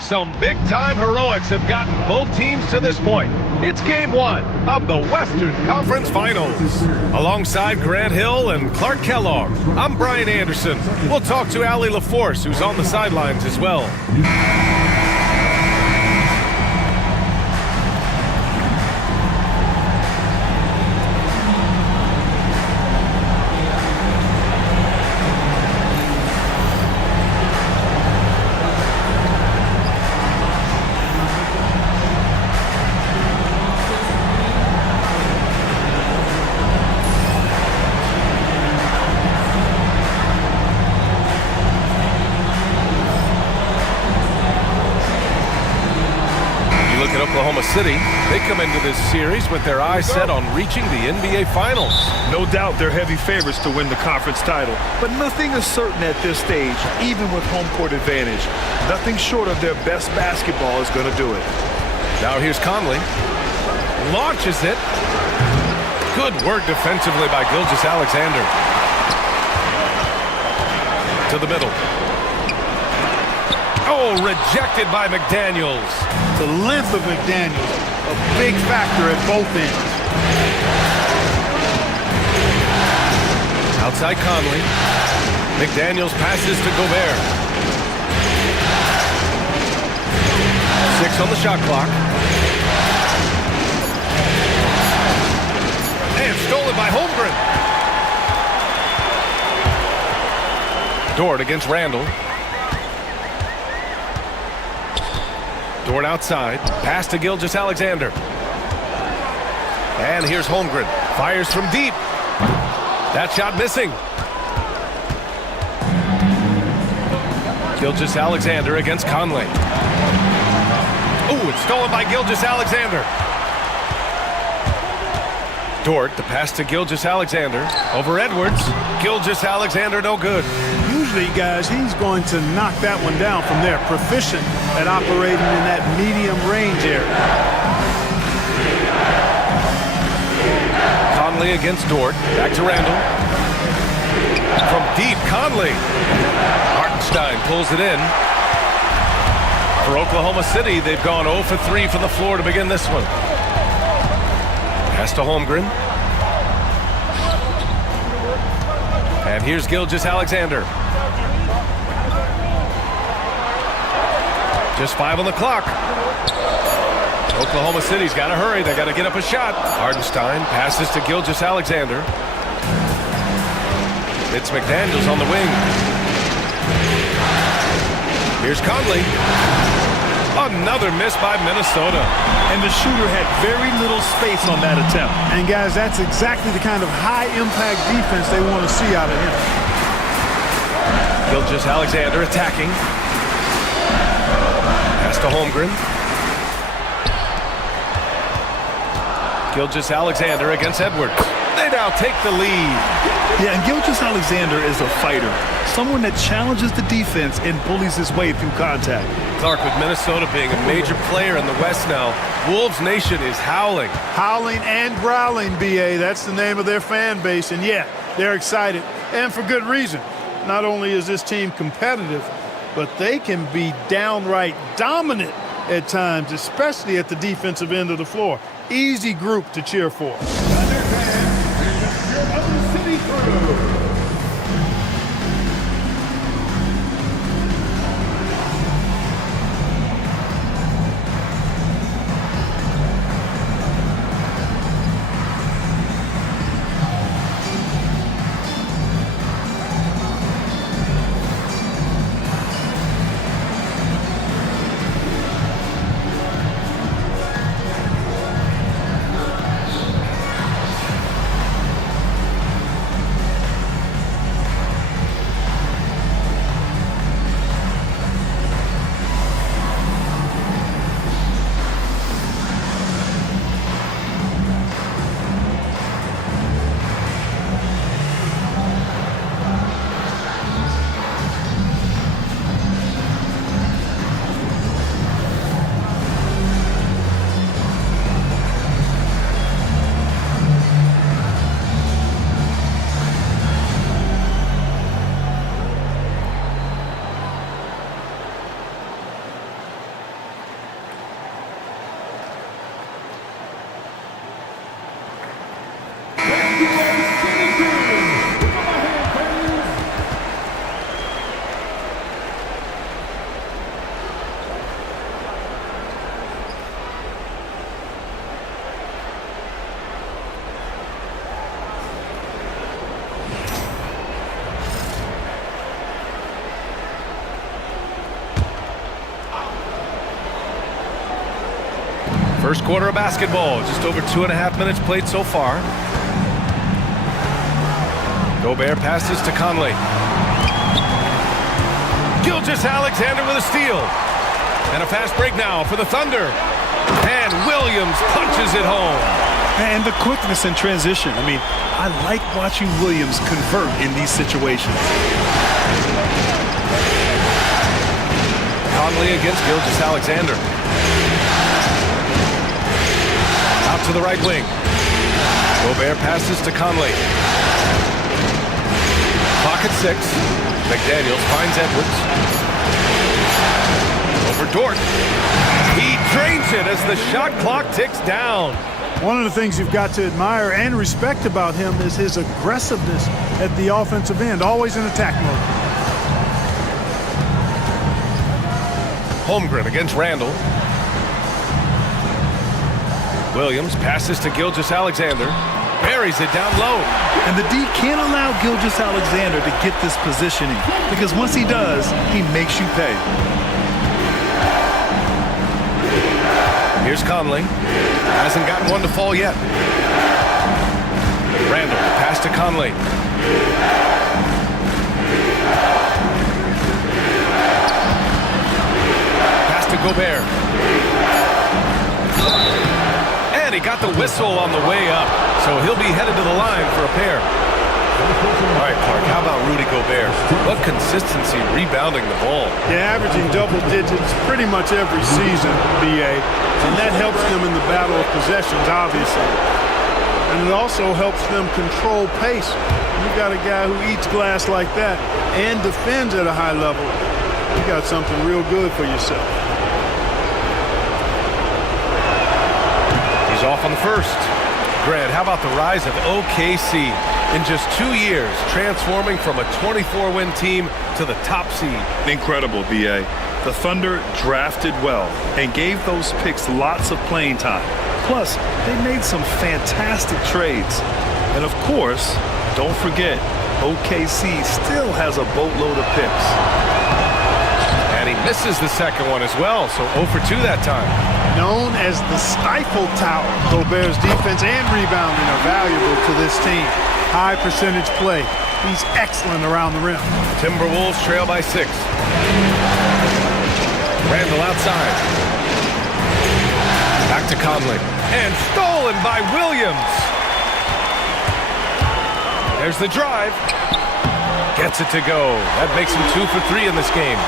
Some big-time heroics have gotten both teams to this point. It's game one of the Western Conference Finals. Alongside Grant Hill and Clark Kellogg, I'm Brian Anderson. We'll talk to Allie LaForce, who's on the sidelines as well. Oklahoma City, they come into this series with their eyes set on reaching the NBA Finals. No doubt they're heavy favorites to win the conference title, but nothing is certain at this stage, even with home court advantage. Nothing short of their best basketball is going to do it. Now here's Conley. Launches it. Good work defensively by Gilgeous-Alexander. To the middle. Oh, rejected by McDaniels. The length of McDaniels, a big factor at both ends. Outside Conley. McDaniels passes to Gobert. 6 on the shot clock. And stolen by Holmgren. Dort against Randall. Dort outside. Pass to Gilgeous-Alexander. And here's Holmgren. Fires from deep. That shot missing. Gilgeous-Alexander against Conley. Ooh, it's stolen by Gilgeous-Alexander. Dort, the pass to Gilgeous-Alexander. Over Edwards. Gilgeous-Alexander, no good. Usually, guys, he's going to knock that one down from there. Proficient at operating in that medium range area. Conley against Dort. Back to Randall. From deep, Conley. Hartenstein pulls it in. For Oklahoma City, they've gone 0 for 3 from the floor to begin this one. Pass to Holmgren. And here's Gilgeous-Alexander. Just 5 on the clock. Oklahoma City's got to hurry. They got to get up a shot. Hartenstein passes to Gilgeous-Alexander. It's McDaniels on the wing. Here's Conley. Another miss by Minnesota. And the shooter had very little space on that attempt. And guys, that's exactly the kind of high-impact defense they want to see out of him. Gilgeous-Alexander attacking. Pass to Holmgren. Gilgeous-Alexander against Edwards. They now take the lead. Yeah, and Gilgeous-Alexander is a fighter. Someone that challenges the defense and bullies his way through contact. Clark, with Minnesota being a major player in the West now, Wolves Nation is howling. Howling and growling, B.A. That's the name of their fan base. And, yeah, they're excited. And for good reason. Not only is this team competitive, but they can be downright dominant at times, especially at the defensive end of the floor. Easy group to cheer for. First quarter of basketball, just over 2.5 minutes played so far. Gobert passes to Conley. Gilgeous-Alexander with a steal. And a fast break now for the Thunder. And Williams punches it home. And the quickness in transition. I mean, I like watching Williams convert in these situations. Conley against Gilgeous-Alexander. Out to the right wing. Gobert passes to Conley. Clock at 6. McDaniels finds Edwards. Over Dort. He drains it as the shot clock ticks down. One of the things you've got to admire and respect about him is his aggressiveness at the offensive end, always in attack mode. Holmgren against Randall. Williams passes to Gilgeous-Alexander. Buries it down low. And the D can't allow Gilgeous-Alexander to get this positioning, because once he does, he makes you pay. Here's Conley. Hasn't gotten one to fall yet. Randall, pass to Conley. Pass to Gobert. And he got the whistle on the way up, so he'll be headed to the line for a pair. All right, Clark, how about Rudy Gobert? What consistency rebounding the ball. Yeah, averaging double digits pretty much every season, BA. And that helps them in the battle of possessions, obviously. And it also helps them control pace. You got a guy who eats glass like that and defends at a high level. You got something real good for yourself. He's off on the first. Grant, how about the rise of OKC? In just 2 years, transforming from a 24-win team to the top seed. Incredible, B.A. The Thunder drafted well and gave those picks lots of playing time. Plus, they made some fantastic trades. And of course, don't forget, OKC still has a boatload of picks. And he misses the second one as well, so 0 for 2 that time. Known as the Stifle Tower, Gobert's defense and rebounding are valuable to this team. High percentage play. He's excellent around the rim. Timberwolves trail by 6. Randall outside. Back to Conley. And stolen by Williams. There's the drive. Gets it to go. That makes him 2 for 3 in this game.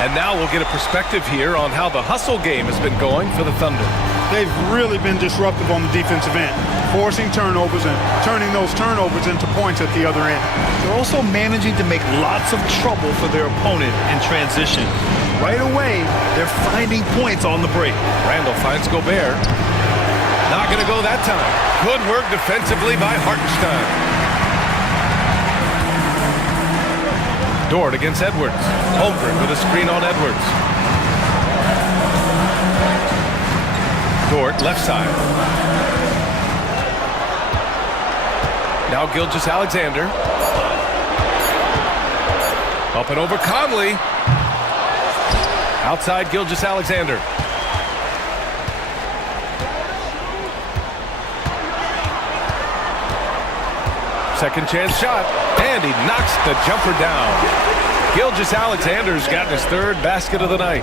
And now we'll get a perspective here on how the hustle game has been going for the Thunder. They've really been disruptive on the defensive end, forcing turnovers and turning those turnovers into points at the other end. They're also managing to make lots of trouble for their opponent in transition. Right away, they're finding points on the break. Randall finds Gobert. Not going to go that time. Good work defensively by Hartenstein. Dort against Edwards. Holmgren with a screen on Edwards. Dort, left side. Now Gilgeous-Alexander. Up and over Conley. Outside Gilgeous-Alexander. Second chance shot, and he knocks the jumper down. Gilgeous-Alexander's gotten his third basket of the night.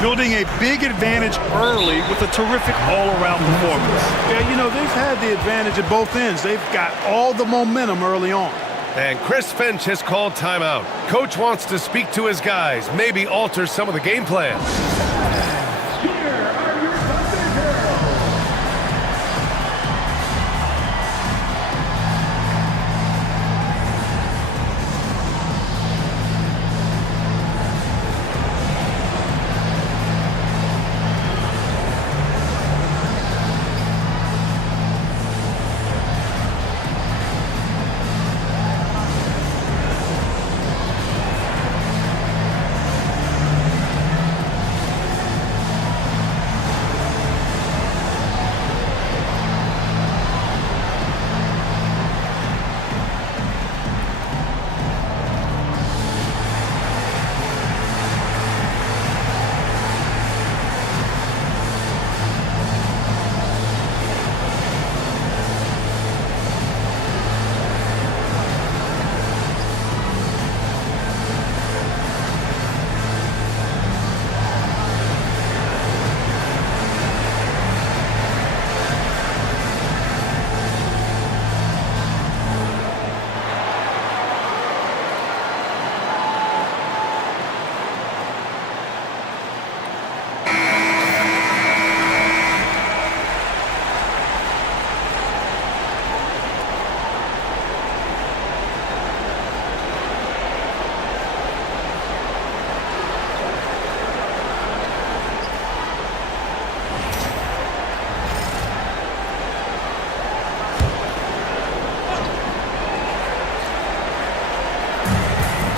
Building a big advantage early with a terrific all-around performance. Yeah, you know, they've had the advantage at both ends. They've got all the momentum early on. And Chris Finch has called timeout. Coach wants to speak to his guys, maybe alter some of the game plan.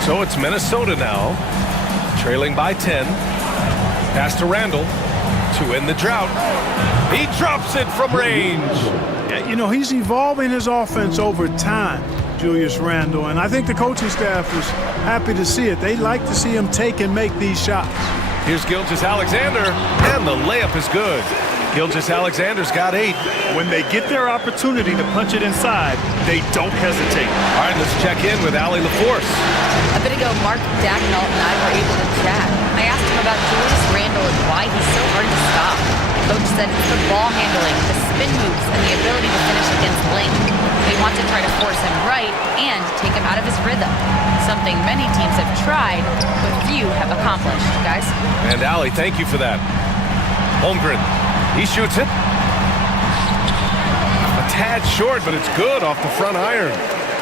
So it's Minnesota now, trailing by 10. Pass to Randall to end the drought. He drops it from range. You know, he's evolving his offense over time, Julius Randle, and I think the coaching staff is happy to see it. They like to see him take and make these shots. Here's Gilgeous-Alexander, and the layup is good. Gilgeous-Alexander's got 8. When they get their opportunity to punch it inside, they don't hesitate. All right, let's check in with Allie LaForce. A bit ago, Mark Dagnall and I were able to chat. I asked him about Julius Randle and why he's so hard to stop. Coach said it's the ball handling, the spin moves, and the ability to finish against length. They want to try to force him right and take him out of his rhythm. Something many teams have tried, but few have accomplished, guys. And Allie, thank you for that. Holmgren, he shoots it. A tad short, but it's good off the front iron.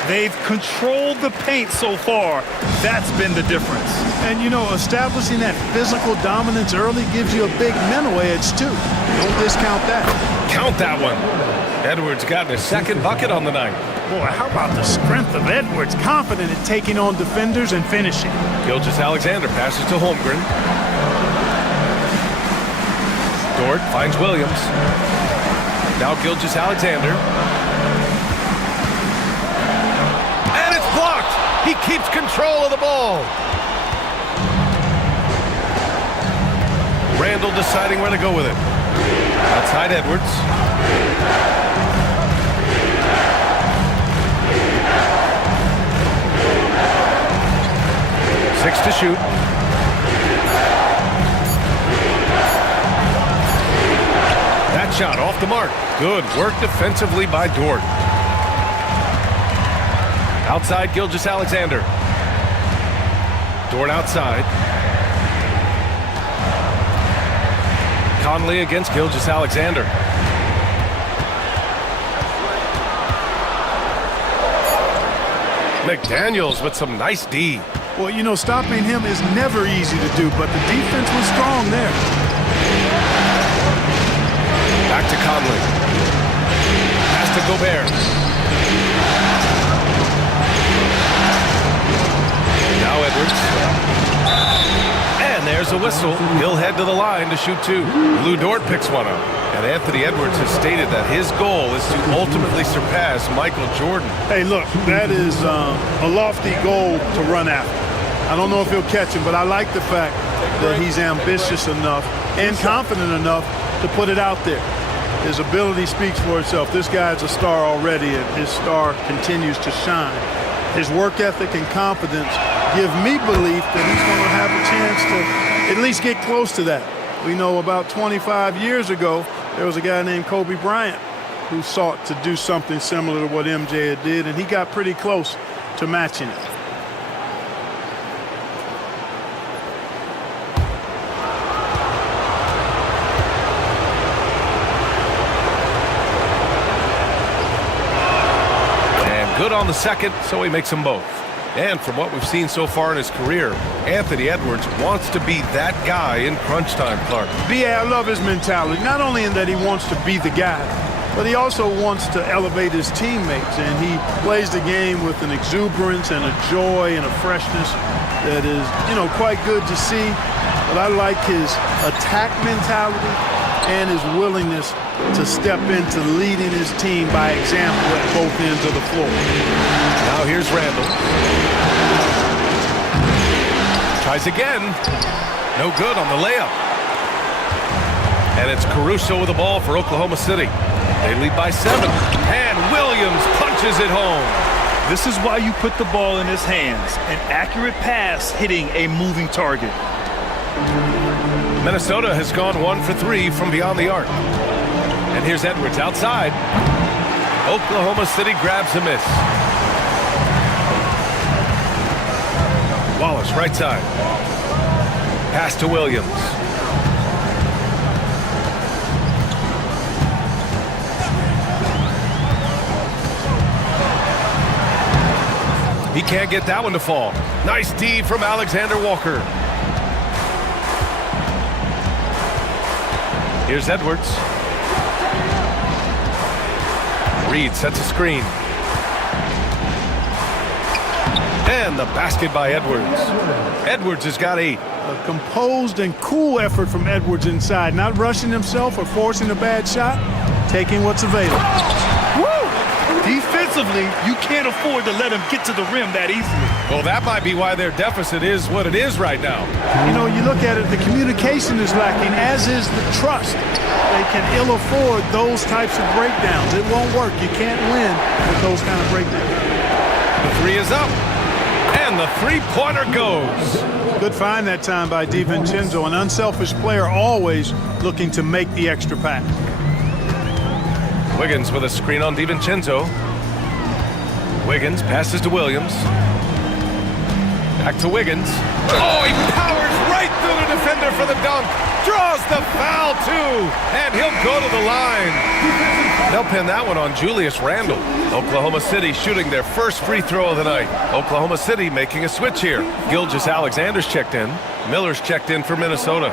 They've controlled the paint so far. That's been the difference. And, you know, establishing that physical dominance early gives you a big mental edge, too. Don't discount that. Count that one. Edwards got his second bucket on the night. Boy, how about the strength of Edwards, confident at taking on defenders and finishing. Gilgeous-Alexander passes to Holmgren. Dort finds Williams. Now Gilgeous-Alexander. And it's blocked. He keeps control of the ball. Randall deciding where to go with it. Outside Edwards. Six to shoot. That shot off the mark. Good work defensively by Dort. Outside Gilgeous-Alexander. Dort outside. Conley against Gilgeous-Alexander. McDaniels with some nice D. Well, you know, stopping him is never easy to do, but the defense was strong there. Back to Conley. Pass to Gobert. Now Edwards. And there's a whistle. He'll head to the line to shoot 2. Lou Dort picks one up. And Anthony Edwards has stated that his goal is to ultimately surpass Michael Jordan. Hey, look, that is a lofty goal to run after. I don't know if he'll catch him, but I like the fact that he's ambitious enough and confident enough to put it out there. His ability speaks for itself. This guy's a star already, and his star continues to shine. His work ethic and confidence give me belief that he's going to have a chance to at least get close to that. We know about 25 years ago, there was a guy named Kobe Bryant who sought to do something similar to what MJ did, and he got pretty close to matching it. Good on the second, so he makes them both. And from what we've seen so far in his career, Anthony Edwards wants to be that guy in crunch time, Clark. B.A., I love his mentality, not only in that he wants to be the guy, but he also wants to elevate his teammates, and he plays the game with an exuberance and a joy and a freshness that is, you know, quite good to see. But I like his attack mentality and his willingness to step into leading his team by example at both ends of the floor. Now here's Randall. Tries again. No good on the layup. And it's Caruso with the ball for Oklahoma City. They lead by 7. And Williams punches it home. This is why you put the ball in his hands. An accurate pass hitting a moving target. Minnesota has gone 1 for 3 from beyond the arc. And here's Edwards outside. Oklahoma City grabs a miss. Wallace right side. Pass to Williams. He can't get that one to fall. Nice D from Alexander Walker. Here's Edwards. Reed sets a screen. And the basket by Edwards. Edwards has got 8. A composed and cool effort from Edwards inside, not rushing himself or forcing a bad shot, taking what's available. Woo! Defensively, you can't afford to let him get to the rim that easily. Well, that might be why their deficit is what it is right now. You know, you look at it, the communication is lacking, as is the trust. They can ill afford those types of breakdowns. It won't work. You can't win with those kind of breakdowns. The 3 is up. And the three-pointer goes. Good find that time by DiVincenzo, an unselfish player always looking to make the extra pass. Wiggins with a screen on DiVincenzo. Wiggins passes to Williams. Back to Wiggins. Oh, he powers right through the defender for the dunk. Draws the foul, too. And he'll go to the line. They'll pin that one on Julius Randle. Oklahoma City shooting their first free throw of the night. Oklahoma City making a switch here. Gilgeous-Alexander's checked in. Miller's checked in for Minnesota.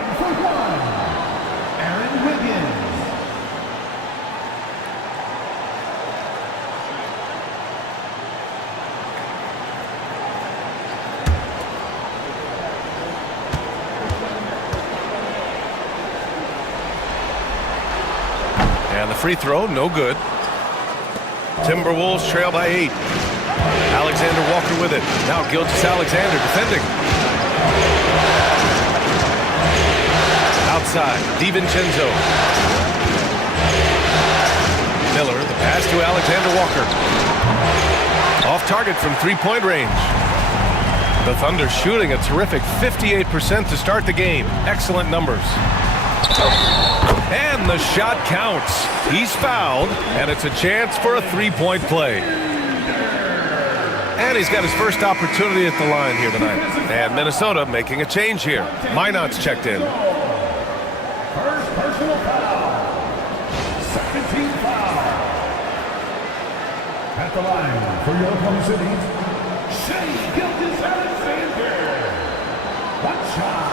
And the free throw, no good. Timberwolves trail by 8. Alexander Walker with it. Now Gilgeous-Alexander defending. Outside, DiVincenzo. Miller, the pass to Alexander Walker. Off target from three-point range. The Thunder shooting a terrific 58% to start the game. Excellent numbers. And the shot counts. He's fouled, and it's a chance for a three-point play. And he's got his first opportunity at the line here tonight. And Minnesota making a change here. Minot's checked in. First personal foul. Second team foul. At the line for your Oklahoma City, Shea Gilgeous-Alexander. One shot.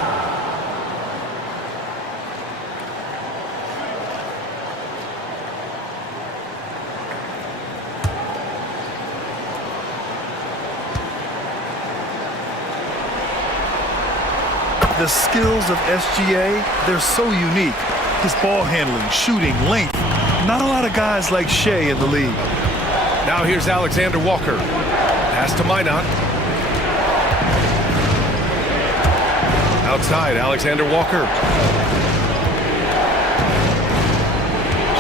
The skills of SGA, they're so unique. His ball handling, shooting, length. Not a lot of guys like Shea in the league. Now here's Alexander Walker. Pass to Minot. Outside, Alexander Walker.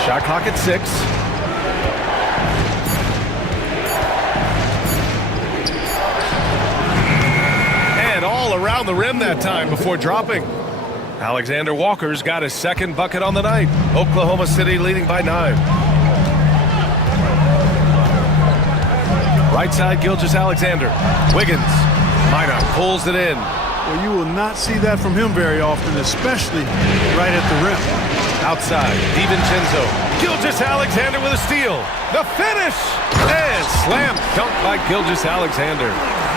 Shot clock at 6. And all around the rim that time before dropping. Alexander Walker's got his second bucket on the night. Oklahoma City leading by 9. Right side, Gilgeous-Alexander. Wiggins. Minot pulls it in. Well, you will not see that from him very often, especially right at the rim. Outside, DiVincenzo. Gilgeous-Alexander with a steal. The finish! And slam dunk by Gilgeous-Alexander.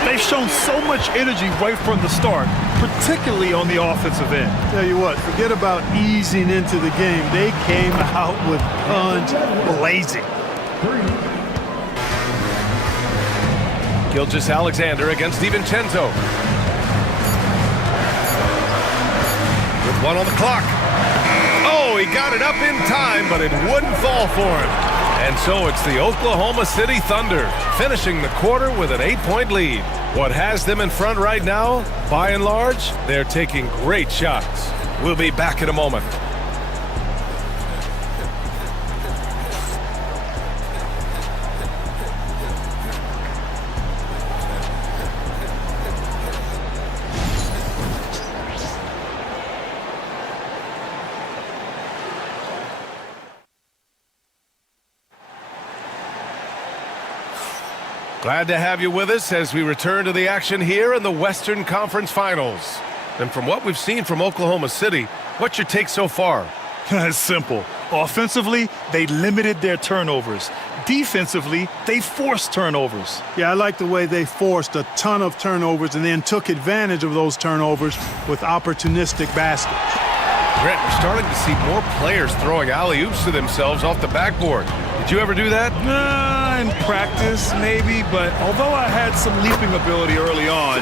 They've shown so much energy right from the start, particularly on the offensive end. Tell you what, forget about easing into the game. They came out with guns blazing. Gilgeous-Alexander against DiVincenzo. With 1 on the clock. Oh, he got it up in time, but it wouldn't fall for him. And so it's the Oklahoma City Thunder finishing the quarter with an 8-point lead. What has them in front right now, by and large, they're taking great shots. We'll be back in a moment. Glad to have you with us as we return to the action here in the Western Conference Finals. And from what we've seen from Oklahoma City, what's your take so far? It's simple. Offensively, they limited their turnovers. Defensively, they forced turnovers. Yeah, I like the way they forced a ton of turnovers and then took advantage of those turnovers with opportunistic baskets. Brent, we're starting to see more players throwing alley-oops to themselves off the backboard. Did you ever do that? in practice, maybe, but although I had some leaping ability early on,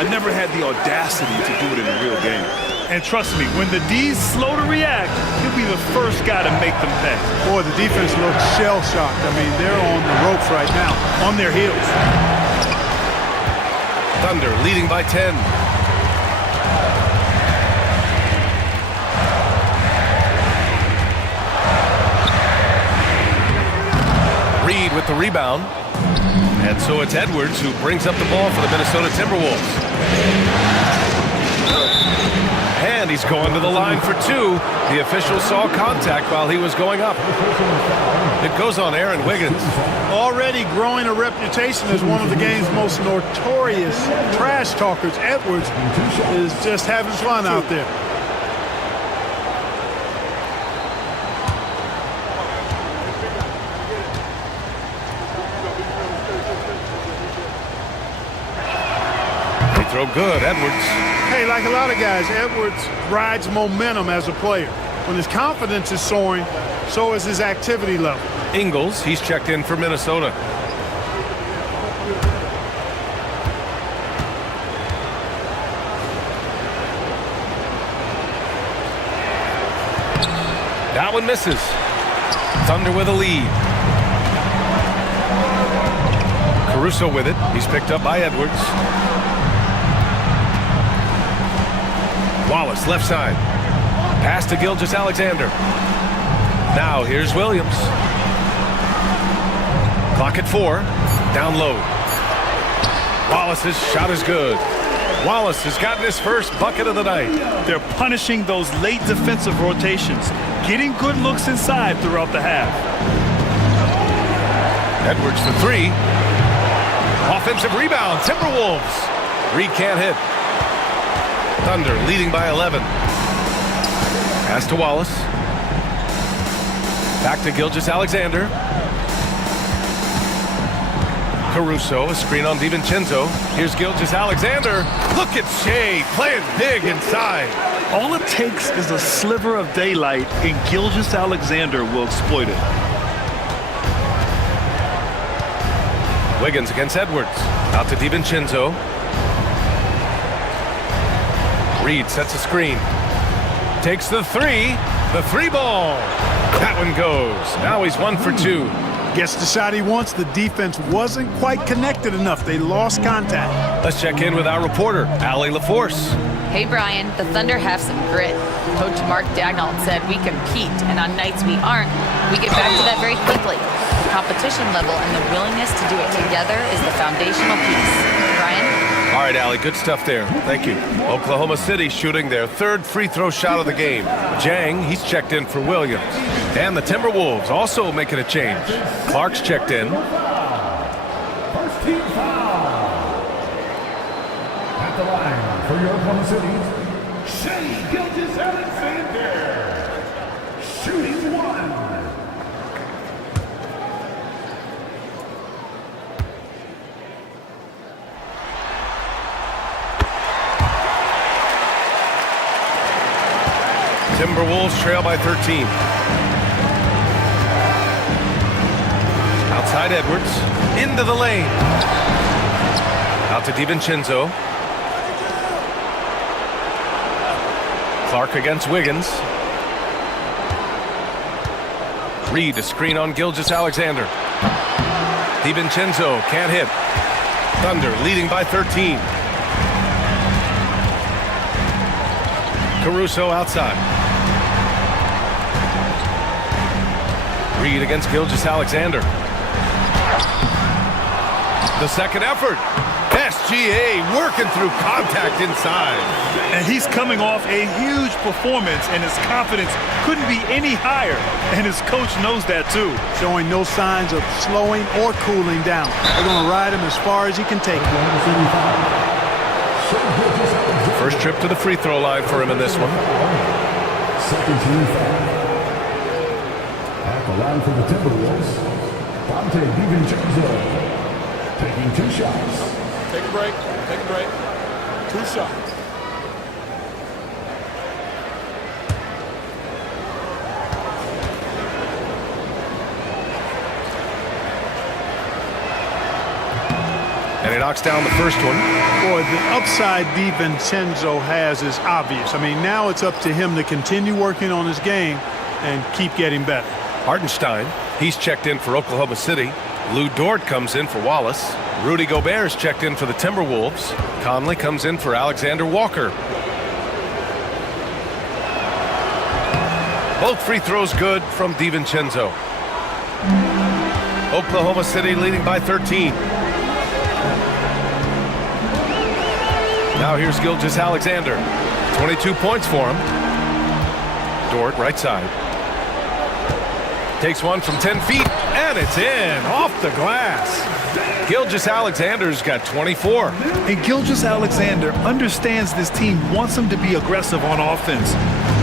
I never had the audacity to do it in a real game. And trust me, when the D's slow to react, he'll be the first guy to make them pay. Boy, the defense looks shell-shocked. I mean, they're on the ropes right now, on their heels. Thunder leading by 10. Reed with the rebound. And so it's Edwards who brings up the ball for the Minnesota Timberwolves. And he's going to the line for two. The official saw contact while he was going up. It goes on Aaron Wiggins. Already growing a reputation as one of the game's most notorious trash talkers, Edwards is just having fun out there. They throw good, Edwards. Hey, like a lot of guys, Edwards rides momentum as a player. When his confidence is soaring, so is his activity level. Ingles, he's checked in for Minnesota. That one misses. Thunder with a lead. Caruso with it. He's picked up by Edwards. Wallace, left side. Pass to Gilgeous-Alexander. Now here's Williams. Clock at 4. Down low. Wallace's shot is good. Wallace has gotten his first bucket of the night. They're punishing those late defensive rotations, getting good looks inside throughout the half. Edwards for 3. Offensive rebound. Timberwolves. Reed can't hit. Thunder leading by 11. Pass to Wallace. Back to Gilgeous-Alexander. Caruso, a screen on DiVincenzo. Here's Gilgeous-Alexander. Look at Shea playing big inside. All it takes is a sliver of daylight, and Gilgeous-Alexander will exploit it. Wiggins against Edwards. Out to DiVincenzo. Reed sets a screen. Takes the 3. The 3 ball. That one goes. Now he's 1 for 2. Gets the shot he wants. The defense wasn't quite connected enough. They lost contact. Let's check in with our reporter, Allie LaForce. Hey, Brian, the Thunder have some grit. Coach Mark Daigneault said we compete, and on nights we aren't, we get back to that very quickly. The competition level and the willingness to do it together is the foundational piece. Brian? All right, Allie, good stuff there. Thank you. Oklahoma City shooting their 3rd free throw shot of the game. Jang, he's checked in for Williams. And the Timberwolves also making a change. Clark's checked in. First team foul. At the line for your Oklahoma City, Shea Gilgeous-Alexander. Shooting 1. Timberwolves trail by 13. Outside Edwards. Into the lane. Out to DiVincenzo. Clark against Wiggins. Reed, a screen on Gilgeous-Alexander. DiVincenzo can't hit. Thunder leading by 13. Caruso outside. Reed against Gilgeous-Alexander. The second effort. SGA working through contact inside. And he's coming off a huge performance, and his confidence couldn't be any higher. And his coach knows that too. Showing no signs of slowing or cooling down. They're going to ride him as far as he can take him. First trip to the free throw line for him in this one. Second team foul. At the line for the Timberwolves, Dante DiVincenzo taking 2 shots. Take a break. Take a break. 2 shots. knocks down the first one. Boy, the upside DiVincenzo has is obvious. I mean, now it's up to him to continue working on his game and keep getting better. Hartenstein, he's checked in for Oklahoma City. Lou Dort comes in for Wallace. Rudy Gobert's checked in for the Timberwolves. Conley comes in for Alexander Walker. Both free throws good from DiVincenzo. Oklahoma City leading by 13. Now here's Gilgeous-Alexander. 22 points for him. Dort, right side. Takes one from 10 feet, and it's in, off the glass. Gilgeous-Alexander's got 24. And Gilgeous-Alexander understands this team wants him to be aggressive on offense.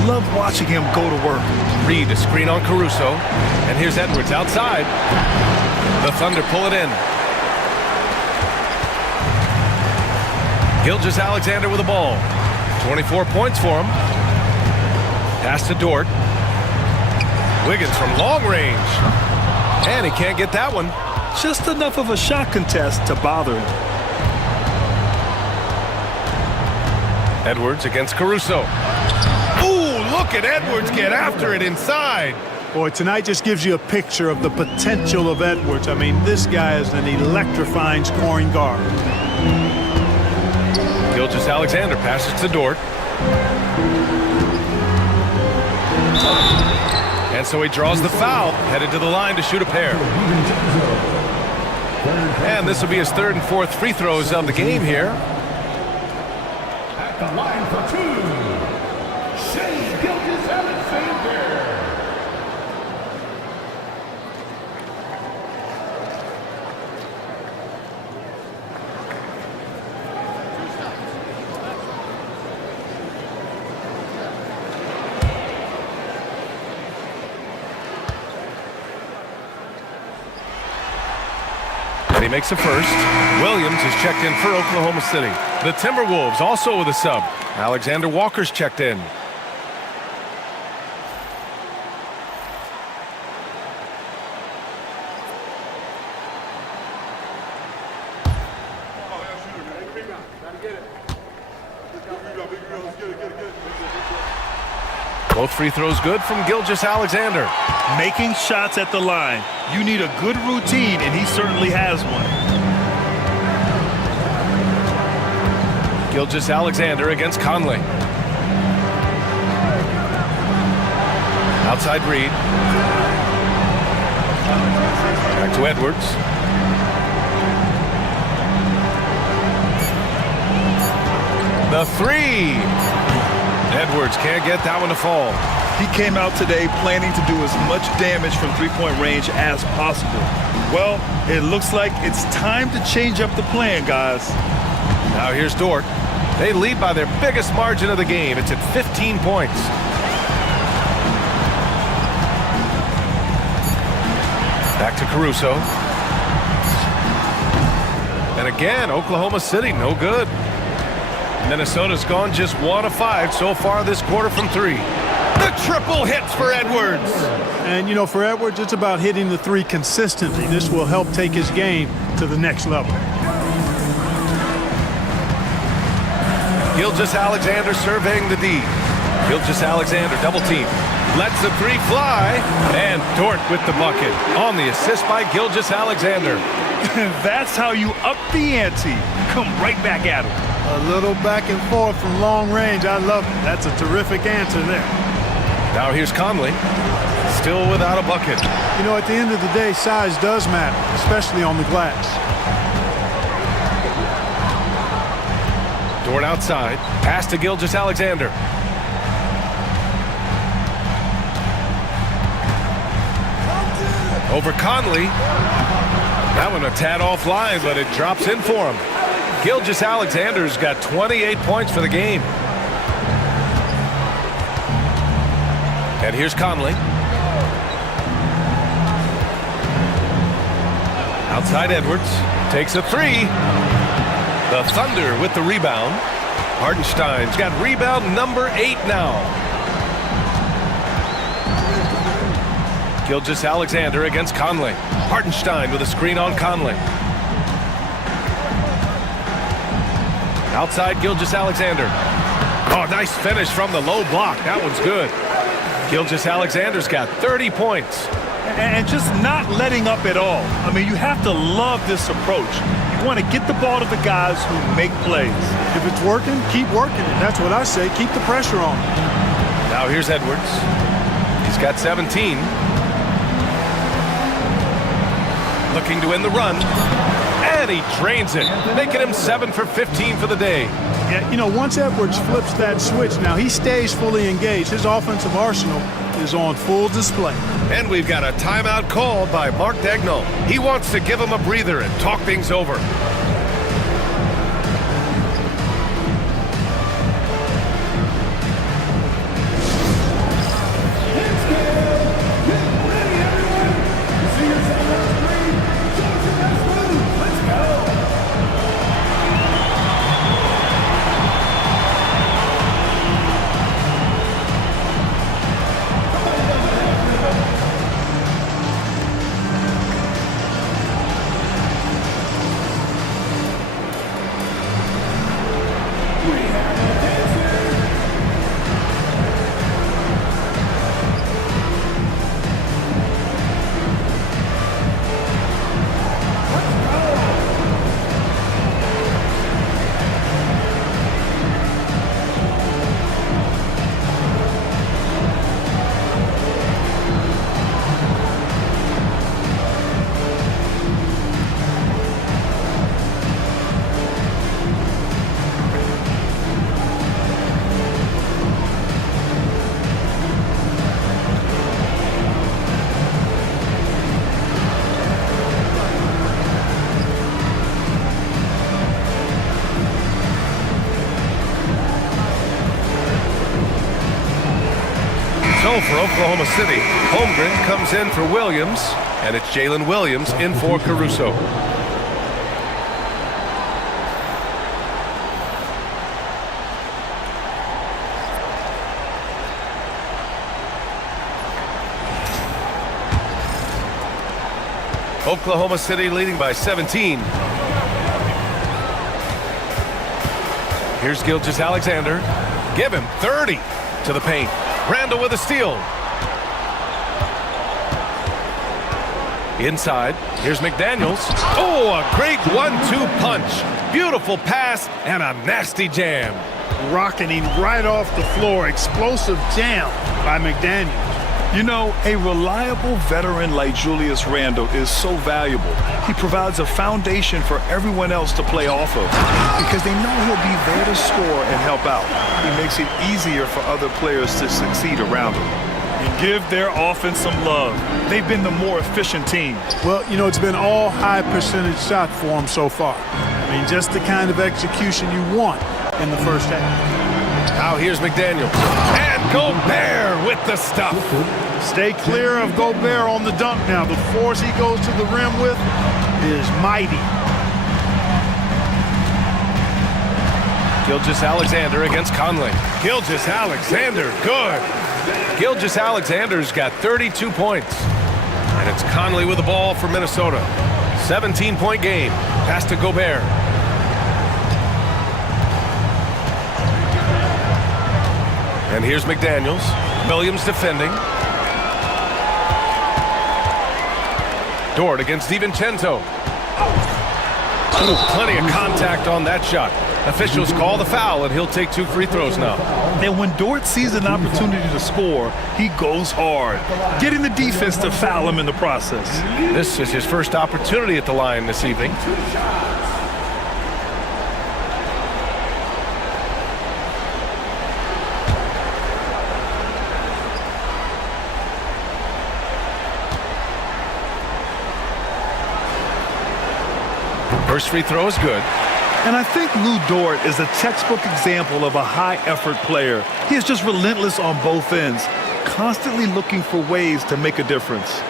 Love watching him go to work. Reed, a screen on Caruso. And here's Edwards outside. The Thunder pull it in. Gilgeous-Alexander with the ball. 24 points for him. Pass to Dort. Wiggins from long range. And he can't get that one. Just enough of a shot contest to bother him. Edwards against Caruso. Ooh, look at Edwards get after it inside. Boy, tonight just gives you a picture of the potential of Edwards. I mean, this guy is an electrifying scoring guard. Gilgeous-Alexander passes to Dort. And so he draws the foul, headed to the line to shoot a pair. And this will be his third and fourth free throws of the game here. At the line for two, Gilgeous-Alexander. And he makes a first. Williams is checked in for Oklahoma City. The Timberwolves also with a sub. Alexander Walker's checked in. Both free throws good from Gilgeous-Alexander. Making shots at the line. You need a good routine, and he certainly has one. Gilgeous-Alexander against Conley. Outside Reed. Back to Edwards. The three. Edwards can't get that one to fall. He came out today planning to do as much damage from three-point range as possible. Well, it looks like it's time to change up the plan, guys. Now here's Dort. They lead by their biggest margin of the game. It's at 15 points. Back to Caruso. And again, Oklahoma City, no good. Minnesota's gone just 1 of 5 so far this quarter from 3. The triple hits for Edwards. And, you know, for Edwards, it's about hitting the three consistently. This will help take his game to the next level. Gilgeous-Alexander surveying the D. Gilgeous-Alexander double team. Lets the three fly. And Dort with the bucket on the assist by Gilgeous-Alexander. That's how you up the ante. Come right back at him. A little back and forth from long range. I love it. That's a terrific answer there. Now here's Conley. Still without a bucket. You know, at the end of the day, size does matter, especially on the glass. Dort outside. Pass to Gilgeous-Alexander. Over Conley. That one a tad offline, but it drops in for him. Gilgeous-Alexander's got 28 points for the game. And here's Conley. Outside Edwards. Takes a three. The Thunder with the rebound. Hartenstein's got rebound number 8 now. Gilgeous-Alexander against Conley. Hartenstein with a screen on Conley. Outside Gilgeous-Alexander. Oh, nice finish from the low block. That one's good. Gilgeous-Alexander's got 30 points. And just not letting up at all. I mean, you have to love this approach. You want to get the ball to the guys who make plays. If it's working, keep working it. That's what I say. Keep the pressure on. Now here's Edwards. He's got 17. Looking to win the run. And he drains it, making him 7 for 15 for the day. Yeah, you know, once Edwards flips that switch, now he stays fully engaged. His offensive arsenal is on full display. And we've got a timeout called by Mark Daigneault. He wants to give him a breather and talk things over. So for Oklahoma City, Holmgren comes in for Williams, and it's Jalen Williams in for Caruso. Oklahoma City leading by 17. Here's Gilgeous-Alexander. Give him 30 to the paint. Randall with a steal. Inside, here's McDaniels. Oh, a great 1-2 punch. Beautiful pass and a nasty jam. Rocketing right off the floor. Explosive jam by McDaniels. You know, a reliable veteran like Julius Randle is so valuable. He provides a foundation for everyone else to play off of because they know he'll be there to score and help out. He makes it easier for other players to succeed around him. And give their offense some love. They've been the more efficient team. Well, you know, it's been all high percentage shot for them so far. I mean, just the kind of execution you want in the first half. Now here's McDaniels. And Gobert with the stuff. Stay clear of Gobert on the dunk now. The force he goes to the rim with is mighty. Gilgeous-Alexander against Conley. Gilgeous-Alexander, good. Gilgeous-Alexander's got 32 points. And it's Conley with the ball for Minnesota. 17-point game. Pass to Gobert. And here's McDaniels. Williams defending. Dort against DiVincenzo. Ooh, plenty of contact on that shot. Officials call the foul, and he'll take 2 free throws now. And when Dort sees an opportunity to score, he goes hard, getting the defense to foul him in the process. This is his first opportunity at the line this evening. First free throw is good. And I think Lou Dort is a textbook example of a high-effort player. He is just relentless on both ends, constantly looking for ways to make a difference.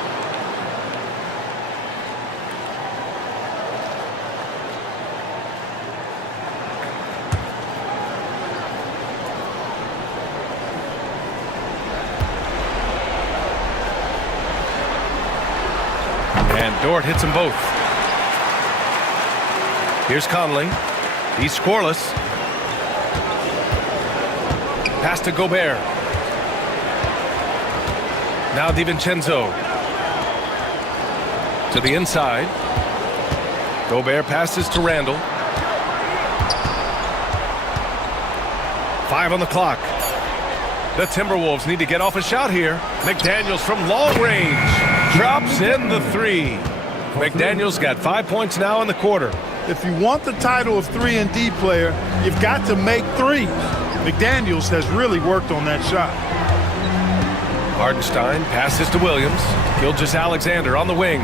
And Dort hits them both. Here's Conley. He's scoreless. Pass to Gobert. Now DiVincenzo. To the inside. Gobert passes to Randall. 5 on the clock. The Timberwolves need to get off a shot here. McDaniels from long range. Drops in the 3. McDaniels got 5 points now in the quarter. If you want the title of 3-and-D player, you've got to make threes. McDaniels has really worked on that shot. Hartenstein passes to Williams. Gilgeous-Alexander on the wing.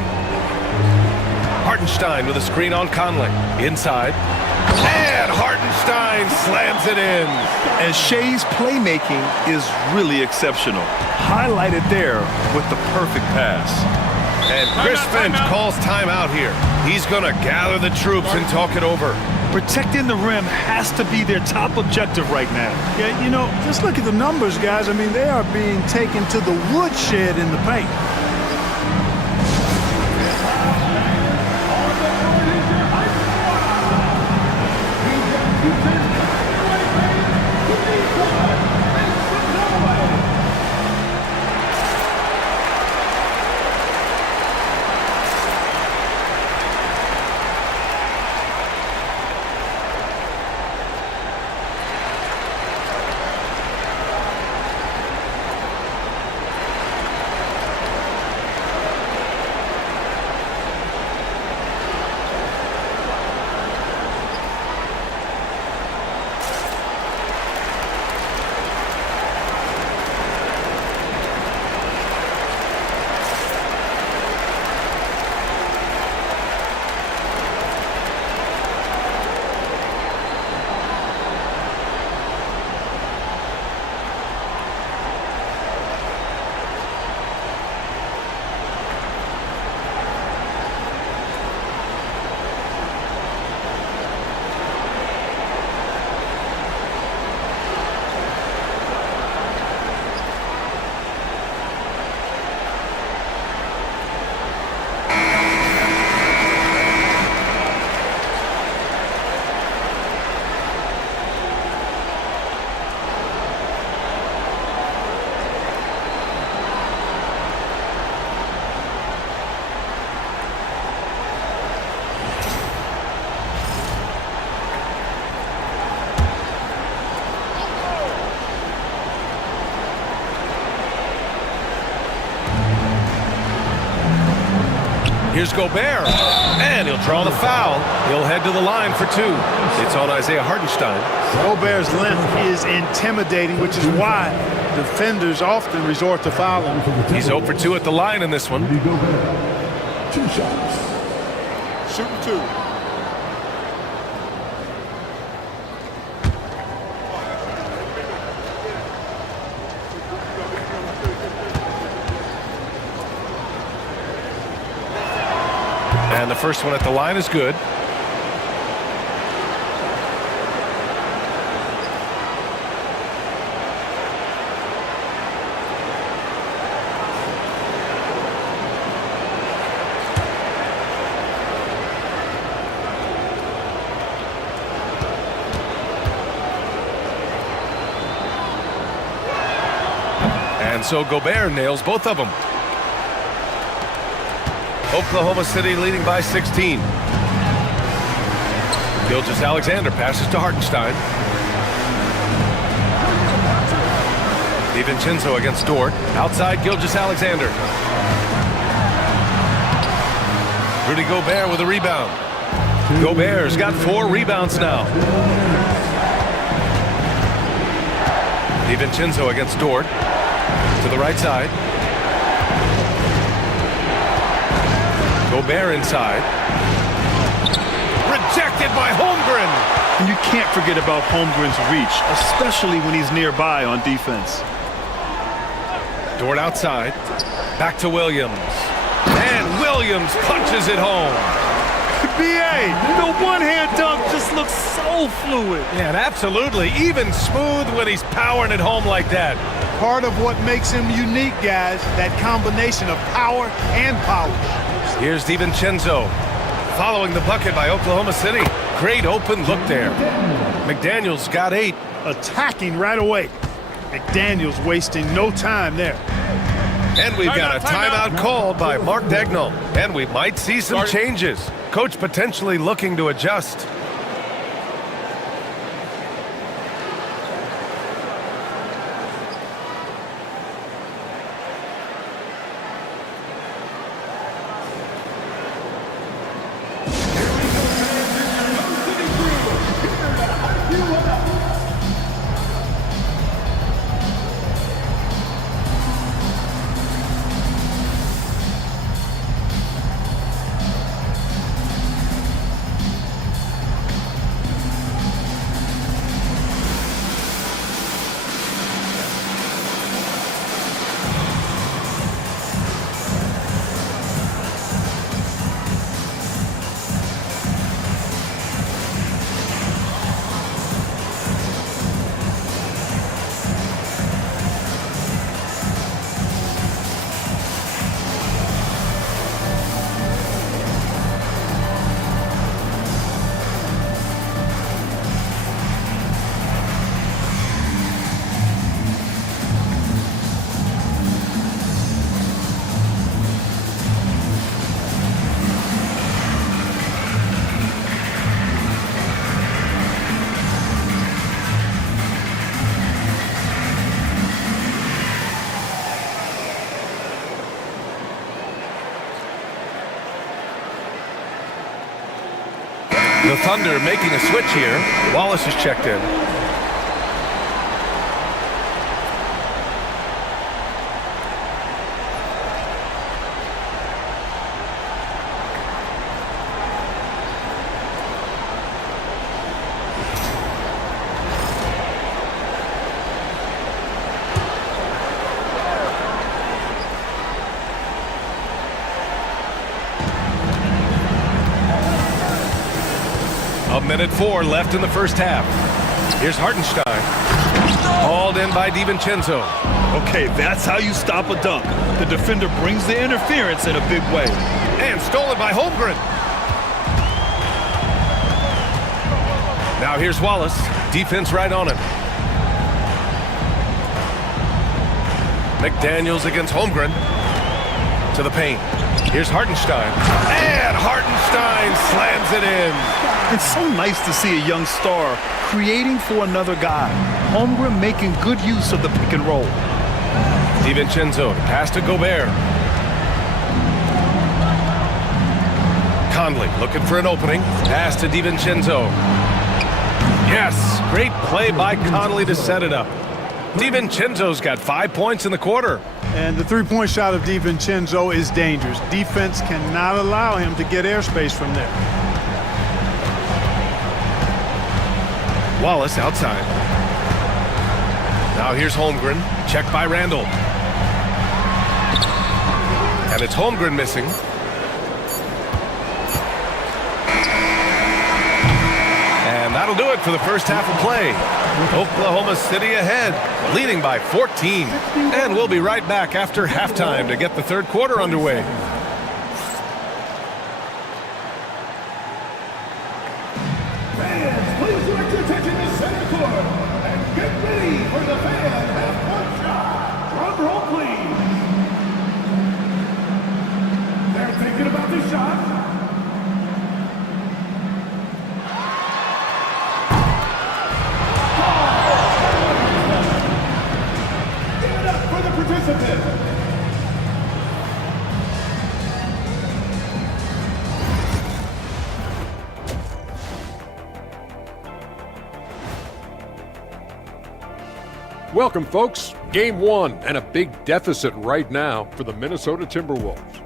Hartenstein with a screen on Conley. Inside. And Hartenstein slams it in. And Shea's playmaking is really exceptional. Highlighted there with the perfect pass. And Chris Finch calls timeout here. He's going to gather the troops and talk it over. Protecting the rim has to be their top objective right now. Yeah, you know, just look at the numbers, guys. I mean, they are being taken to the woodshed in the paint. Here's Gobert, and he'll draw the foul. He'll head to the line for 2. It's on Isaiah Hartenstein. Gobert's length is intimidating, which is why defenders often resort to fouling. He's 0 for 2 at the line in this one. 2 shots. Shooting 2. And the first one at the line is good. And so Gobert nails both of them. Oklahoma City leading by 16. Gilgeous-Alexander passes to Hartenstein. DiVincenzo against Dort. Outside Gilgeous-Alexander. Rudy Gobert with a rebound. Gobert's got 4 rebounds now. DiVincenzo against Dort. To the right side. Gobert inside. Rejected by Holmgren. And you can't forget about Holmgren's reach, especially when he's nearby on defense. Dort outside. Back to Williams. And Williams punches it home. B.A., the one-hand dunk just looks so fluid. Yeah, and absolutely. Even smooth when he's powering it home like that. Part of what makes him unique, guys, that combination of power and polish. Here's DiVincenzo. Following the bucket by Oklahoma City. Great open look there. McDaniels got 8. Attacking right away. McDaniels wasting no time there. And we've got a timeout called by Mark Dagnall. And we might see some changes. Coach potentially looking to adjust. The Thunder making a switch here. Wallace is checked in. Minute 4 left in the first half. Here's Hartenstein. Hauled in by DiVincenzo. Okay, that's how you stop a dunk. The defender brings the interference in a big way. And stolen by Holmgren. Now here's Wallace. Defense right on him. McDaniels against Holmgren. To the paint. Here's Hartenstein. And Hartenstein slams it in. It's so nice to see a young star creating for another guy. Holmgren making good use of the pick and roll. DiVincenzo, pass to Gobert. Conley looking for an opening. Pass to DiVincenzo. Yes, great play by Conley to set it up. DiVincenzo's got 5 points in the quarter. And the three-point shot of DiVincenzo is dangerous. Defense cannot allow him to get airspace from there. Wallace outside. Now here's Holmgren. Checked by Randall. And it's Holmgren missing. And that'll do it for the first half of play. Oklahoma City ahead, leading by 14. And we'll be right back after halftime to get the third quarter underway. Fans, please direct your attention to center court and get ready for the fan half-court shot. Drum roll, please. They're thinking about the shot. Welcome, folks. Game 1 and a big deficit right now for the Minnesota Timberwolves.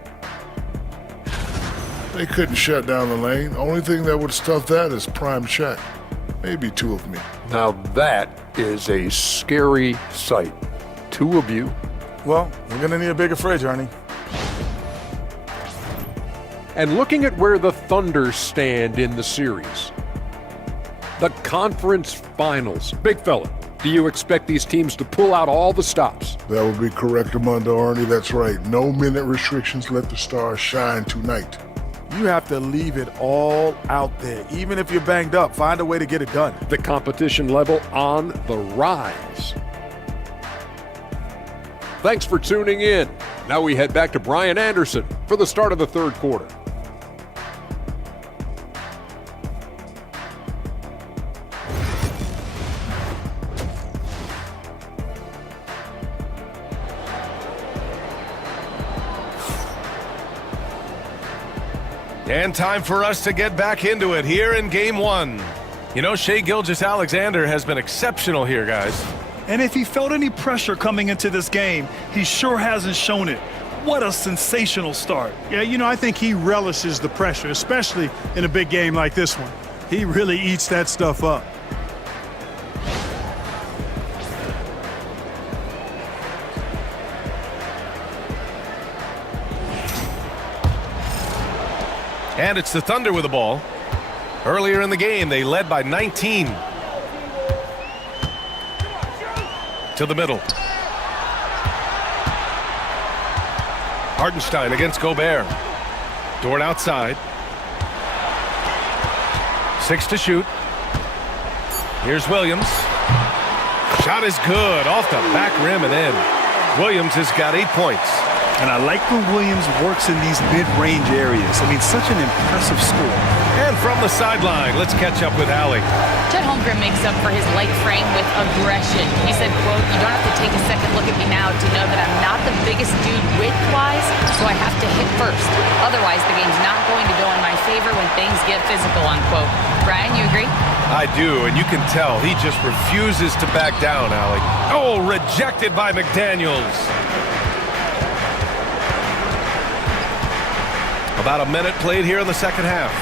They couldn't shut down the lane. Only thing that would stuff that is prime check. Maybe two of me. Now that is a scary sight. Two of you. Well, we're going to need a bigger fridge, Ernie. And looking at where the Thunder stand in the series. The conference finals. Big fella, do you expect these teams to pull out all the stops? That would be correct, Armando Arnie. That's right. No minute restrictions. Let the stars shine tonight. You have to leave it all out there. Even if you're banged up, find a way to get it done. The competition level on the rise. Thanks for tuning in. Now we head back to Brian Anderson for the start of the third quarter. And time for us to get back into it here in Game 1. You know, Shai Gilgeous-Alexander has been exceptional here, guys. And if he felt any pressure coming into this game, he sure hasn't shown it. What a sensational start. Yeah, you know, I think he relishes the pressure, especially in a big game like this one. He really eats that stuff up. And it's the Thunder with the ball. Earlier in the game, they led by 19. To the middle. Hartenstein against Gobert. Dort outside. 6 to shoot. Here's Williams. Shot is good. Off the back rim and in. Williams has got 8 points. And I like when Williams works in these mid-range areas. I mean, such an impressive score. And from the sideline, let's catch up with Allie. Chet Holmgren makes up for his light frame with aggression. He said, quote, "You don't have to take a second look at me now to know that I'm not the biggest dude width-wise, so I have to hit first. Otherwise, the game's not going to go in my favor when things get physical," unquote. Brian, you agree? I do, and you can tell he just refuses to back down, Allie. Oh, rejected by McDaniels. About a minute played here in the second half.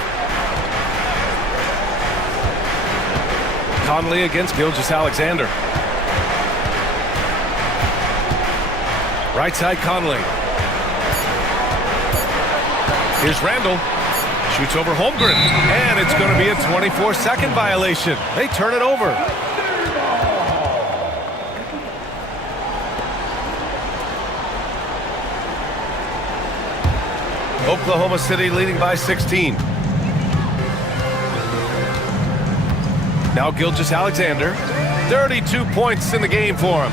Conley against Gilgeous-Alexander. Right side Conley. Here's Randall. Shoots over Holmgren. And it's going to be a 24-second violation. They turn it over. Oklahoma City leading by 16. Now Gilgeous-Alexander. 32 points in the game for him.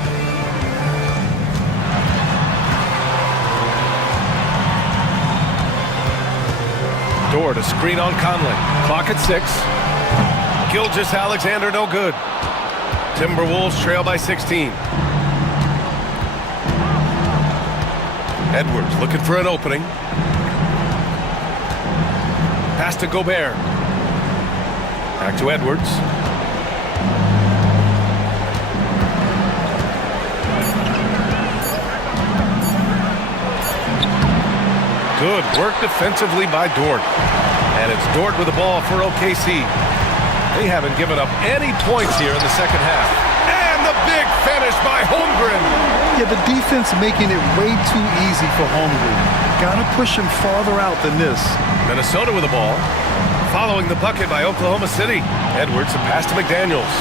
Dort, a screen on Conley. Clock at 6. Gilgeous-Alexander no good. Timberwolves trail by 16. Edwards looking for an opening. Pass to Gobert. Back to Edwards. Good work defensively by Dort. And it's Dort with the ball for OKC. They haven't given up any points here in the second half. And the big finish by Holmgren. Yeah, the defense making it way too easy for Holmgren. Gotta push him farther out than this. Minnesota with the ball. Following the bucket by Oklahoma City. Edwards, a pass to McDaniels.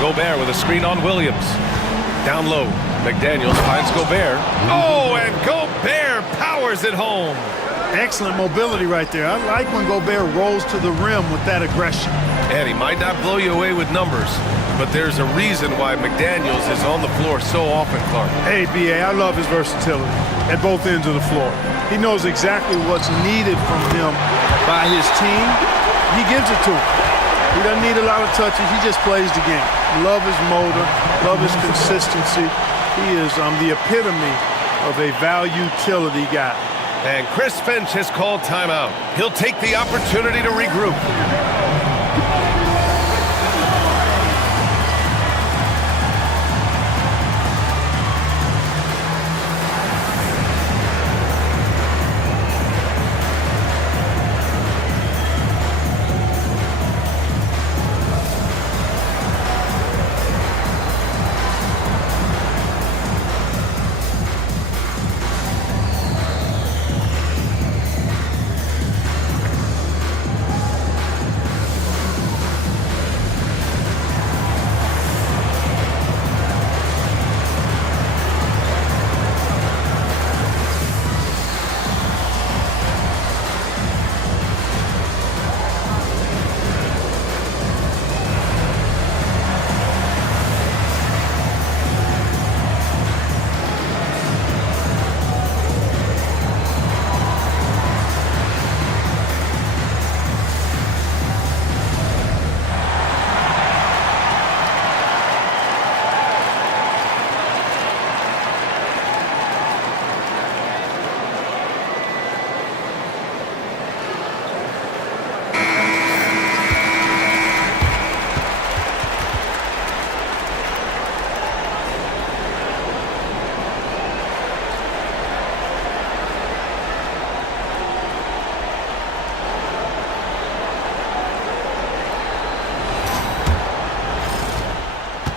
Gobert with a screen on Williams. Down low. McDaniels finds Gobert. Oh, and Gobert powers it home. Excellent mobility right there. I like when Gobert rolls to the rim with that aggression. And he might not blow you away with numbers, but there's a reason why McDaniels is on the floor so often, Clark. Hey, B.A., I love his versatility at both ends of the floor. He knows exactly what's needed from him by his team. He gives it to him. He doesn't need a lot of touches. He just plays the game. Love his motor. Love his consistency. He is the epitome of a value-utility guy. And Chris Finch has called timeout. He'll take the opportunity to regroup.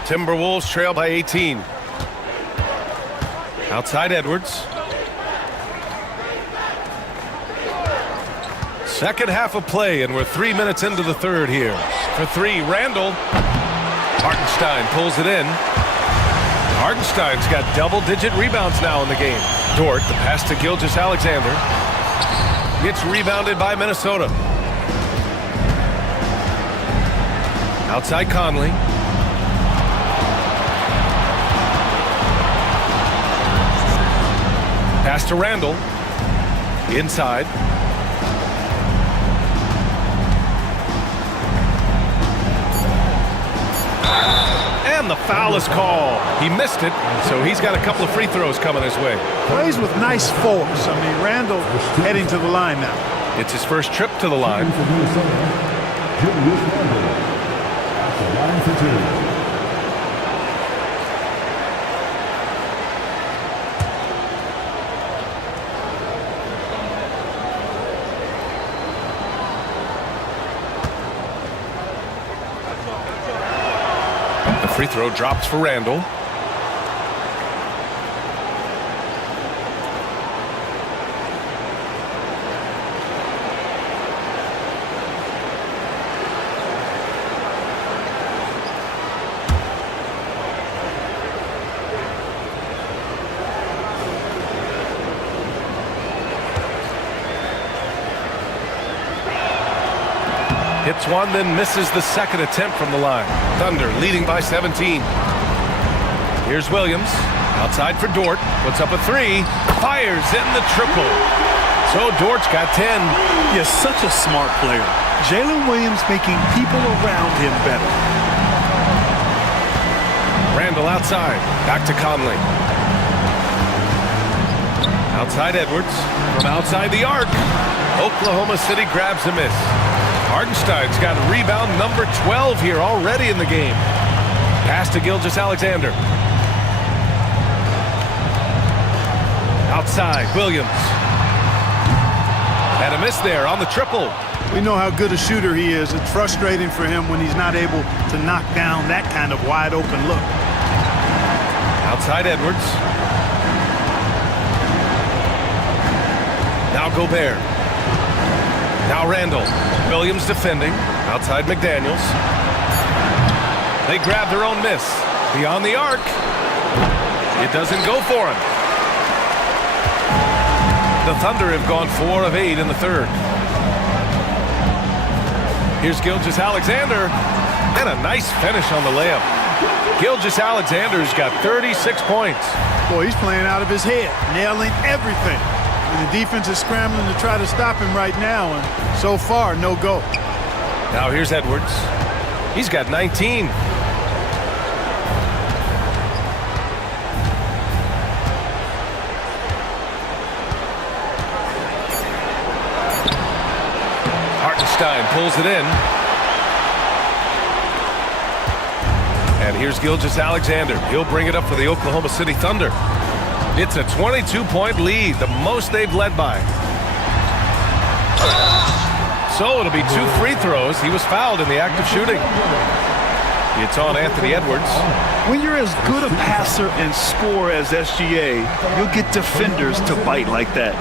Timberwolves trail by 18. Outside Edwards. Second half of play, and we're 3 minutes into the third here. For three, Randall. Hartenstein pulls it in. Hartenstein's got double-digit rebounds now in the game. Dort, the pass to Gilgeous-Alexander. Gets rebounded by Minnesota. Outside Conley. Pass to Randall. Inside. And the foul is called. He missed it, so he's got a couple of free throws coming his way. Plays with nice force. I mean, Randall heading to the line now. It's his first trip to the line. Julius Randle at the line for two. Free throw drops for Randall. Hits one, then misses the second attempt from the line. Thunder leading by 17. Here's Williams. Outside for Dort. Puts up a three. Fires in the triple. So Dort's got 10. He's such a smart player. Jalen Williams making people around him better. Randall outside. Back to Conley. Outside Edwards. From outside the arc. Oklahoma City grabs a miss. Hartenstein's got rebound number 12 here already in the game. Pass to Gilgeous-Alexander. Outside, Williams. And a miss there on the triple. We know how good a shooter he is. It's frustrating for him when he's not able to knock down that kind of wide open look. Outside Edwards. Now Gobert. Now Randall. Williams defending. Outside McDaniels. They grab their own miss. Beyond the arc. It doesn't go for him. The Thunder have gone 4 of 8 in the third. Here's Gilgeous-Alexander. And a nice finish on the layup. Gilgeous-Alexander's got 36 points. Boy, he's playing out of his head, nailing everything. And the defense is scrambling to try to stop him right now, and so far, no go. Now here's Edwards. He's got 19. Hartenstein pulls it in. And here's Gilgeous-Alexander. He'll bring it up for the Oklahoma City Thunder. It's a 22-point lead, the most they've led by. So it'll be 2 free throws. He was fouled in the act of shooting. It's on Anthony Edwards. When you're as good a passer and scorer as SGA, you'll get defenders to bite like that.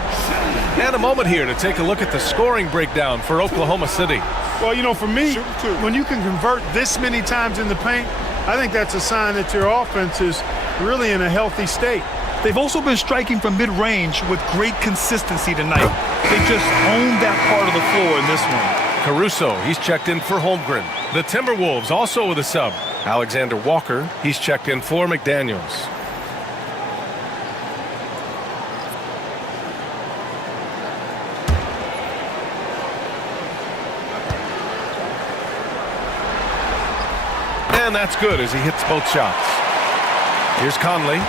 And a moment here to take a look at the scoring breakdown for Oklahoma City. Well, you know, for me, when you can convert this many times in the paint, I think that's a sign that your offense is really in a healthy state. They've also been striking from mid-range with great consistency tonight. They just owned that part of the floor in this one. Caruso, he's checked in for Holmgren. The Timberwolves also with a sub. Alexander Walker, he's checked in for McDaniels. And that's good as he hits both shots. Here's Conley.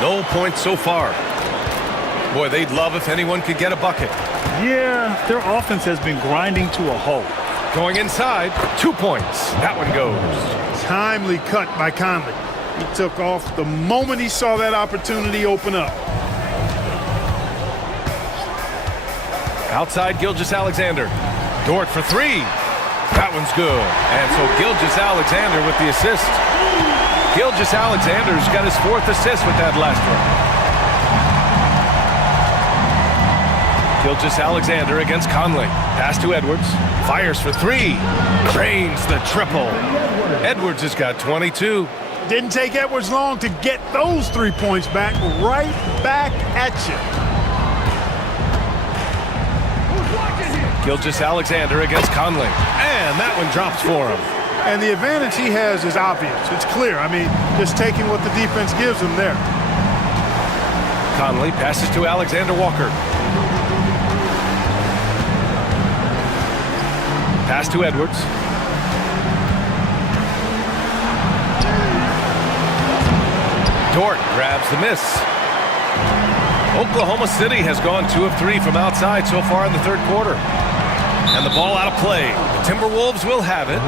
No points so far. Boy, they'd love if anyone could get a bucket. Yeah, their offense has been grinding to a halt. Going inside, 2 points. That one goes. Timely cut by Conley. He took off the moment he saw that opportunity open up. Outside Gilgeous-Alexander. Dort for 3. That one's good. And so Gilgeous-Alexander with the assist. Gilgeous-Alexander's got his 4th assist with that last one. Gilgeous-Alexander against Conley. Pass to Edwards. Fires for 3. Drains the triple. Edwards has got 22. Didn't take Edwards long to get those 3 points back, right back at you. Gilgeous-Alexander against Conley. And that one drops for him. And the advantage he has is obvious. It's clear. I mean, just taking what the defense gives him there. Conley passes to Alexander Walker. Pass to Edwards. Dort grabs the miss. Oklahoma City has gone 2 of 3 from outside so far in the 3rd quarter. And the ball out of play. The Timberwolves will have it.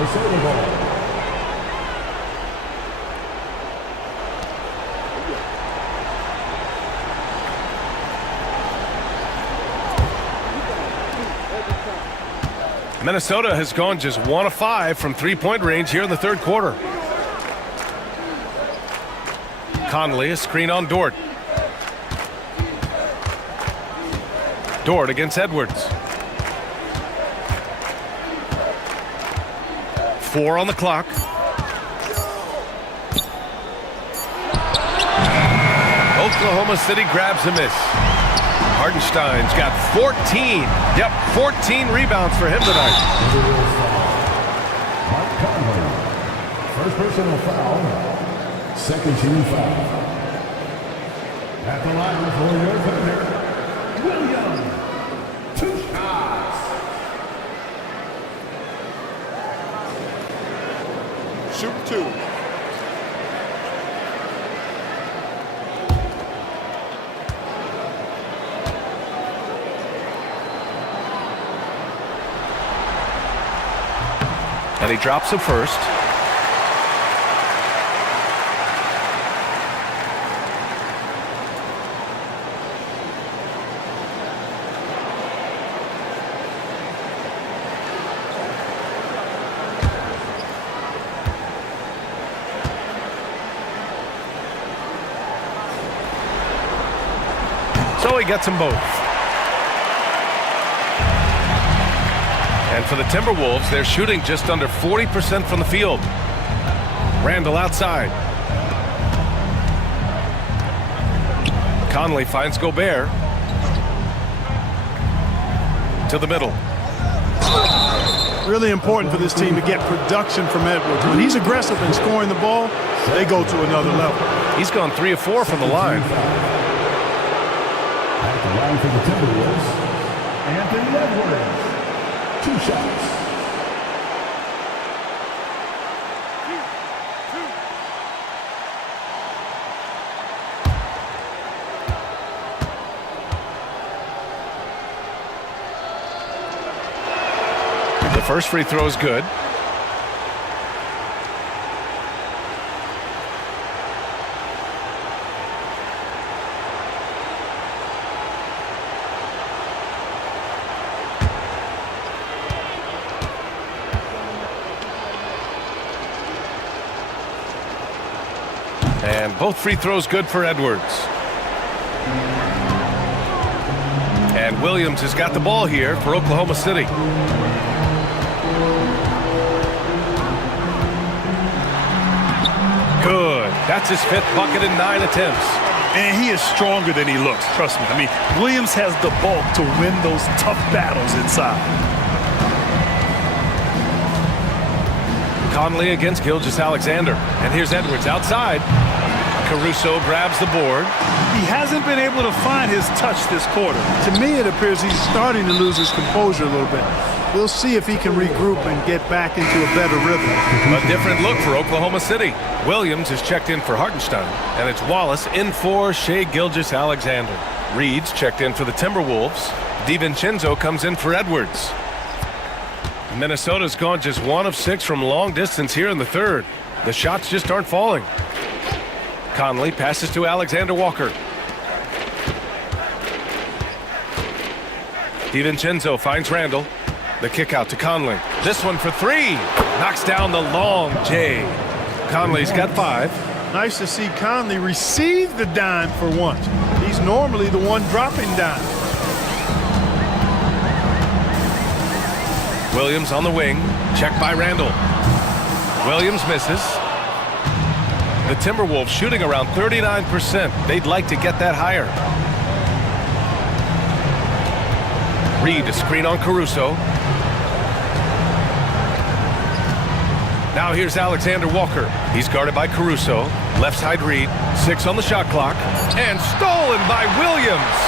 Minnesota has gone just 1 of 5 from 3-point range here in the 3rd quarter. Conley, a screen on Dort. Dort against Edwards. 4 on the clock. Oklahoma City grabs a miss. Hartenstein's got 14. Yep, 14 rebounds for him tonight. Mark Conley. First personal foul. Second team foul. At the line for your defender, Williams. 2 shots. Shoot 2. And he drops the first. So he gets them both. And for the Timberwolves, they're shooting just under 40% from the field. Randall outside. Conley finds Gobert. To the middle. Really important for this team to get production from Edwards. When he's aggressive and scoring the ball, they go to another level. He's gone 3 of 4 from the line. At the line for the Timberwolves, Anthony Edwards. 2 shots. The first free throw is good. And both free throws good for Edwards. And Williams has got the ball here for Oklahoma City. Good. That's his 5th bucket in 9 attempts. And he is stronger than he looks, trust me. I mean, Williams has the bulk to win those tough battles inside. Conley against Gilgeous-Alexander. And here's Edwards outside. Caruso grabs the board. He hasn't been able to find his touch this quarter. To me, it appears he's starting to lose his composure a little bit. We'll see if he can regroup and get back into a better rhythm. A different look for Oklahoma City. Williams is checked in for Hartenstein. And it's Wallace in for Shai Gilgeous-Alexander. Reed's checked in for the Timberwolves. DiVincenzo comes in for Edwards. Minnesota's gone just 1 of 6 from long distance here in the 3rd. The shots just aren't falling. Conley passes to Alexander Walker. DiVincenzo finds Randall. The kick out to Conley. This one for 3. Knocks down the long J. Conley's got 5. Nice to see Conley receive the dime for once. He's normally the one dropping dimes. Williams on the wing. Check by Randall. Williams misses. The Timberwolves shooting around 39%. They'd like to get that higher. Reed to screen on Caruso. Now here's Alexander Walker. He's guarded by Caruso. Left side Reed. 6 on the shot clock. And stolen by Williams.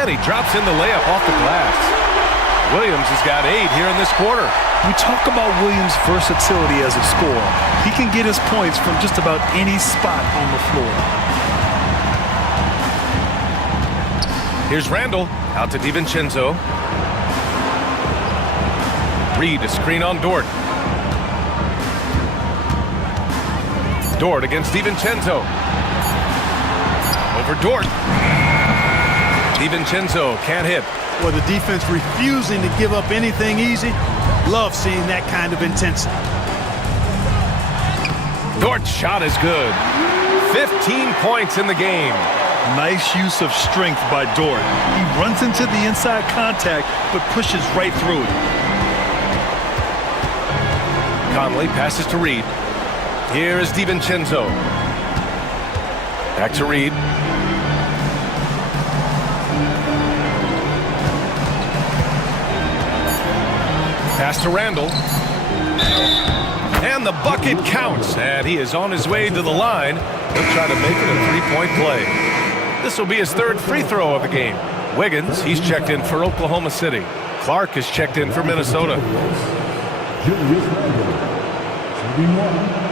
And he drops in the layup off the glass. Williams has got 8 here in this quarter. We talk about Williams' versatility as a scorer. He can get his points from just about any spot on the floor. Here's Randall out to DiVincenzo. Reed to screen on Dort. Dort against DiVincenzo. Over Dort. DiVincenzo can't hit. Well, the defense refusing to give up anything easy. Love seeing that kind of intensity. Dort's shot is good. 15 points in the game. Nice use of strength by Dort. He runs into the inside contact, but pushes right through it. Conley passes to Reed. Here is DiVincenzo. Back to Reed. Pass to Randall. And the bucket counts. And he is on his way to the line. He'll try to make it a three-point play. This will be his 3rd free throw of the game. Wiggins, he's checked in for Oklahoma City. Clark is checked in for Minnesota. Julius Randle, 31.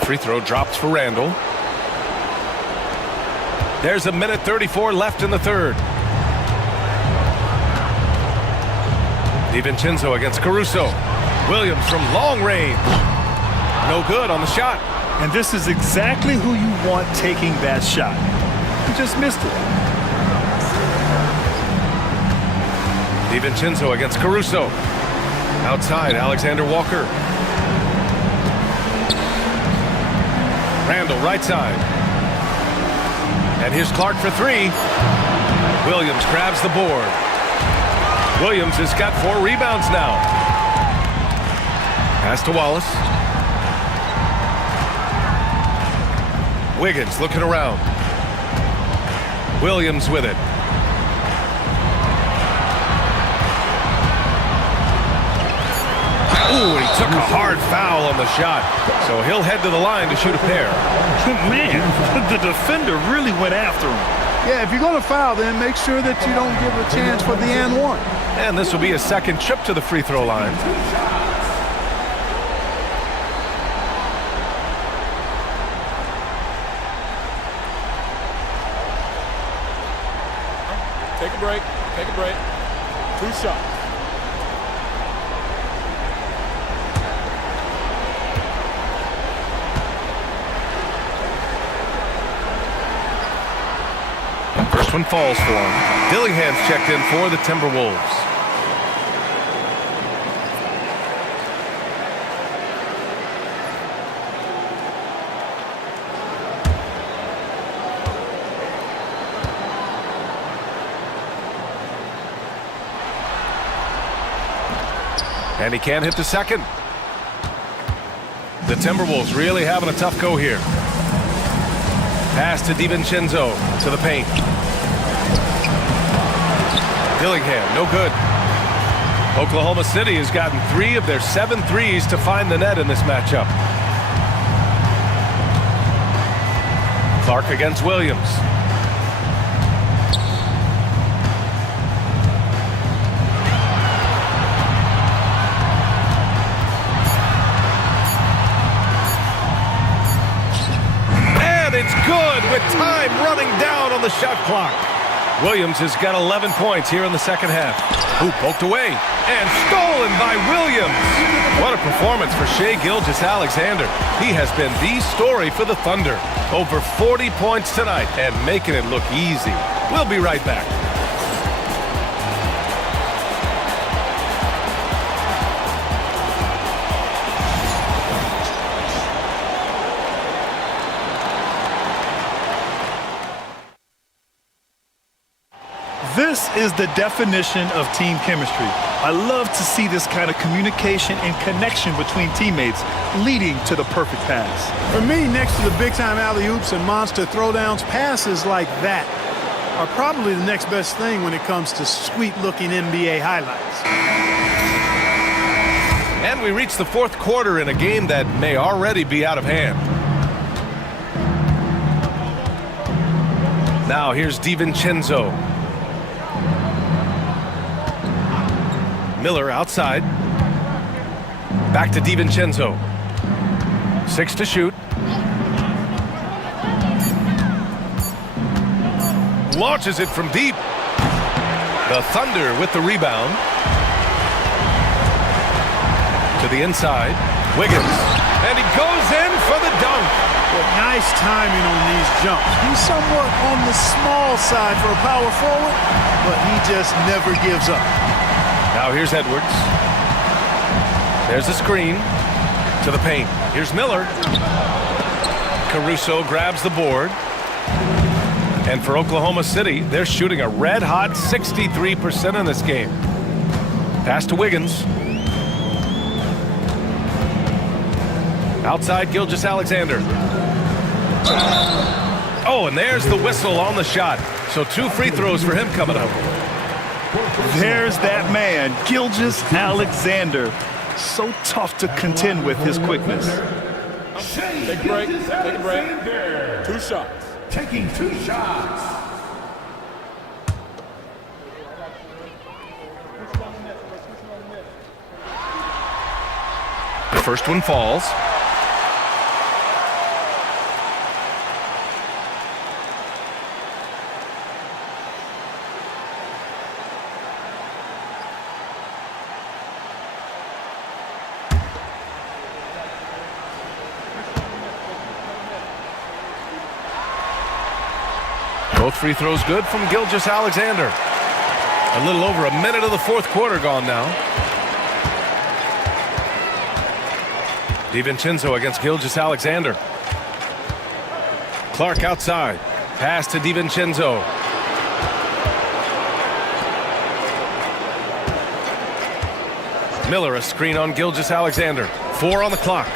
Free throw drops for Randall. There's a minute 34 left in the 3rd. DiVincenzo against Caruso. Williams from long range. No good on the shot. And this is exactly who you want taking that shot. He just missed it. DiVincenzo against Caruso. Outside, Alexander Walker. Randall, right side. And here's Clark for 3. Williams grabs the board. Williams has got 4 rebounds now. Pass to Wallace. Wiggins looking around. Williams with it. Ooh, and he took a hard foul on the shot. So he'll head to the line to shoot a pair. Man, the defender really went after him. Yeah, if you're going to foul, then make sure that you don't give a chance for the and one. And this will be his 2nd trip to the free throw line. Take a break. Take a break. 2 shots. First one falls for him. Dillingham's checked in for the Timberwolves. And he can't hit the 2nd. The Timberwolves really having a tough go here. Pass to DiVincenzo to the paint. Dillingham, no good. Oklahoma City has gotten 3 of their 7 threes to find the net in this matchup. Clark against Williams. shot clock. Williams has got 11 points here in the second half. Who poked away and stolen by Williams. What a performance for Shai Gilgeous-Alexander. He has been the story for the Thunder. Over 40 points tonight and making it look easy. We'll be right back. This is the definition of team chemistry. I love to see this kind of communication and connection between teammates leading to the perfect pass. For me, next to the big-time alley-oops and monster throwdowns, passes like that are probably the next best thing when it comes to sweet-looking NBA highlights. And we reach the fourth quarter in a game that may already be out of hand. Now here's DiVincenzo. Miller outside. Back to DiVincenzo. 6 to shoot. Launches it from deep. The Thunder with the rebound. To the inside. Wiggins. And he goes in for the dunk. Well, nice timing on these jumps. He's somewhat on the small side for a power forward, but he just never gives up. Now here's Edwards. There's a screen to the paint. Here's Miller. Caruso grabs the board. And for Oklahoma City, they're shooting a red-hot 63% in this game. Pass to Wiggins. Outside Gilgeous-Alexander. Oh, and there's the whistle on the shot. So 2 free throws for him coming up. There's that man, Gilgeous-Alexander. So tough to contend with his quickness. Take a break. Take a break. 2 shots. Taking 2 shots. The first one falls. Both free throws good from Gilgeous-Alexander. A little over a minute of the fourth quarter gone now. DiVincenzo against Gilgeous-Alexander. Clark outside. Pass to DiVincenzo. Miller a screen on Gilgeous-Alexander. 4 on the clock.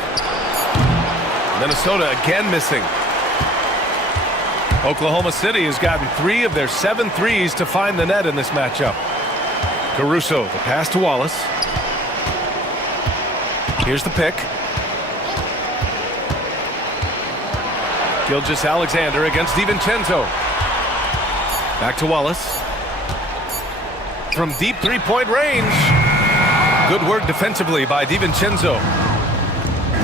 Minnesota again missing. Oklahoma City has gotten 3 of their 7 threes to find the net in this matchup. Caruso, the pass to Wallace. Here's the pick. Gilgeous-Alexander against DiVincenzo. Back to Wallace. From deep three-point range. Good work defensively by DiVincenzo.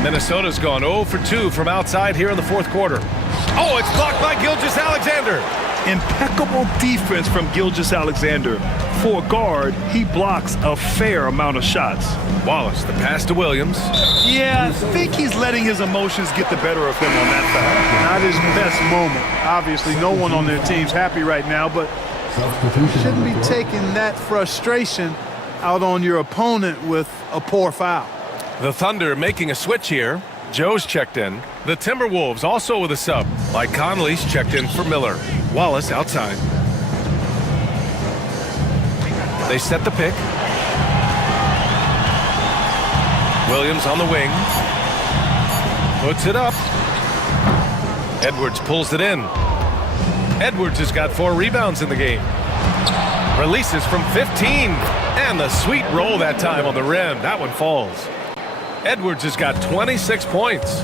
Minnesota's gone 0 for 2 from outside here in the fourth quarter. Oh, it's blocked by Gilgeous-Alexander. Impeccable defense from Gilgeous-Alexander. For a guard, he blocks a fair amount of shots. Wallace, the pass to Williams. Yeah, I think he's letting his emotions get the better of him on that foul. Not his best moment. Obviously, no one on their team's happy right now, but you shouldn't be taking that frustration out on your opponent with a poor foul. The Thunder making a switch here. Joe's checked in. The Timberwolves also with a sub. Mike Conley's checked in for Miller. Wallace outside. They set the pick. Williams on the wing. Puts it up. Edwards pulls it in. Edwards has got 4 rebounds in the game. Releases from 15. And the sweet roll that time on the rim. That one falls. Edwards has got 26 points.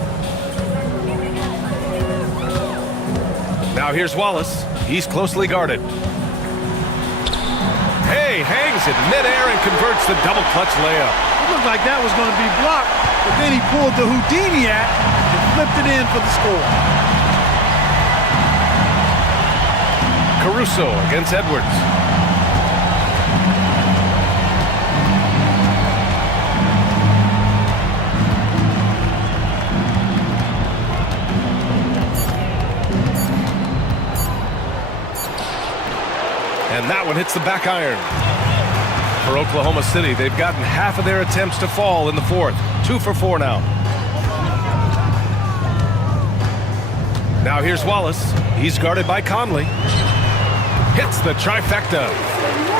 Now here's Wallace. He's closely guarded. Hey, hangs it midair and converts the double clutch layup. It looked like that was going to be blocked, but then he pulled the Houdini act and flipped it in for the score. Caruso against Edwards. And that one hits the back iron. For Oklahoma City, they've gotten half of their attempts to fall in the fourth. 2 for 4 now. Now here's Wallace. He's guarded by Conley. Hits the trifecta.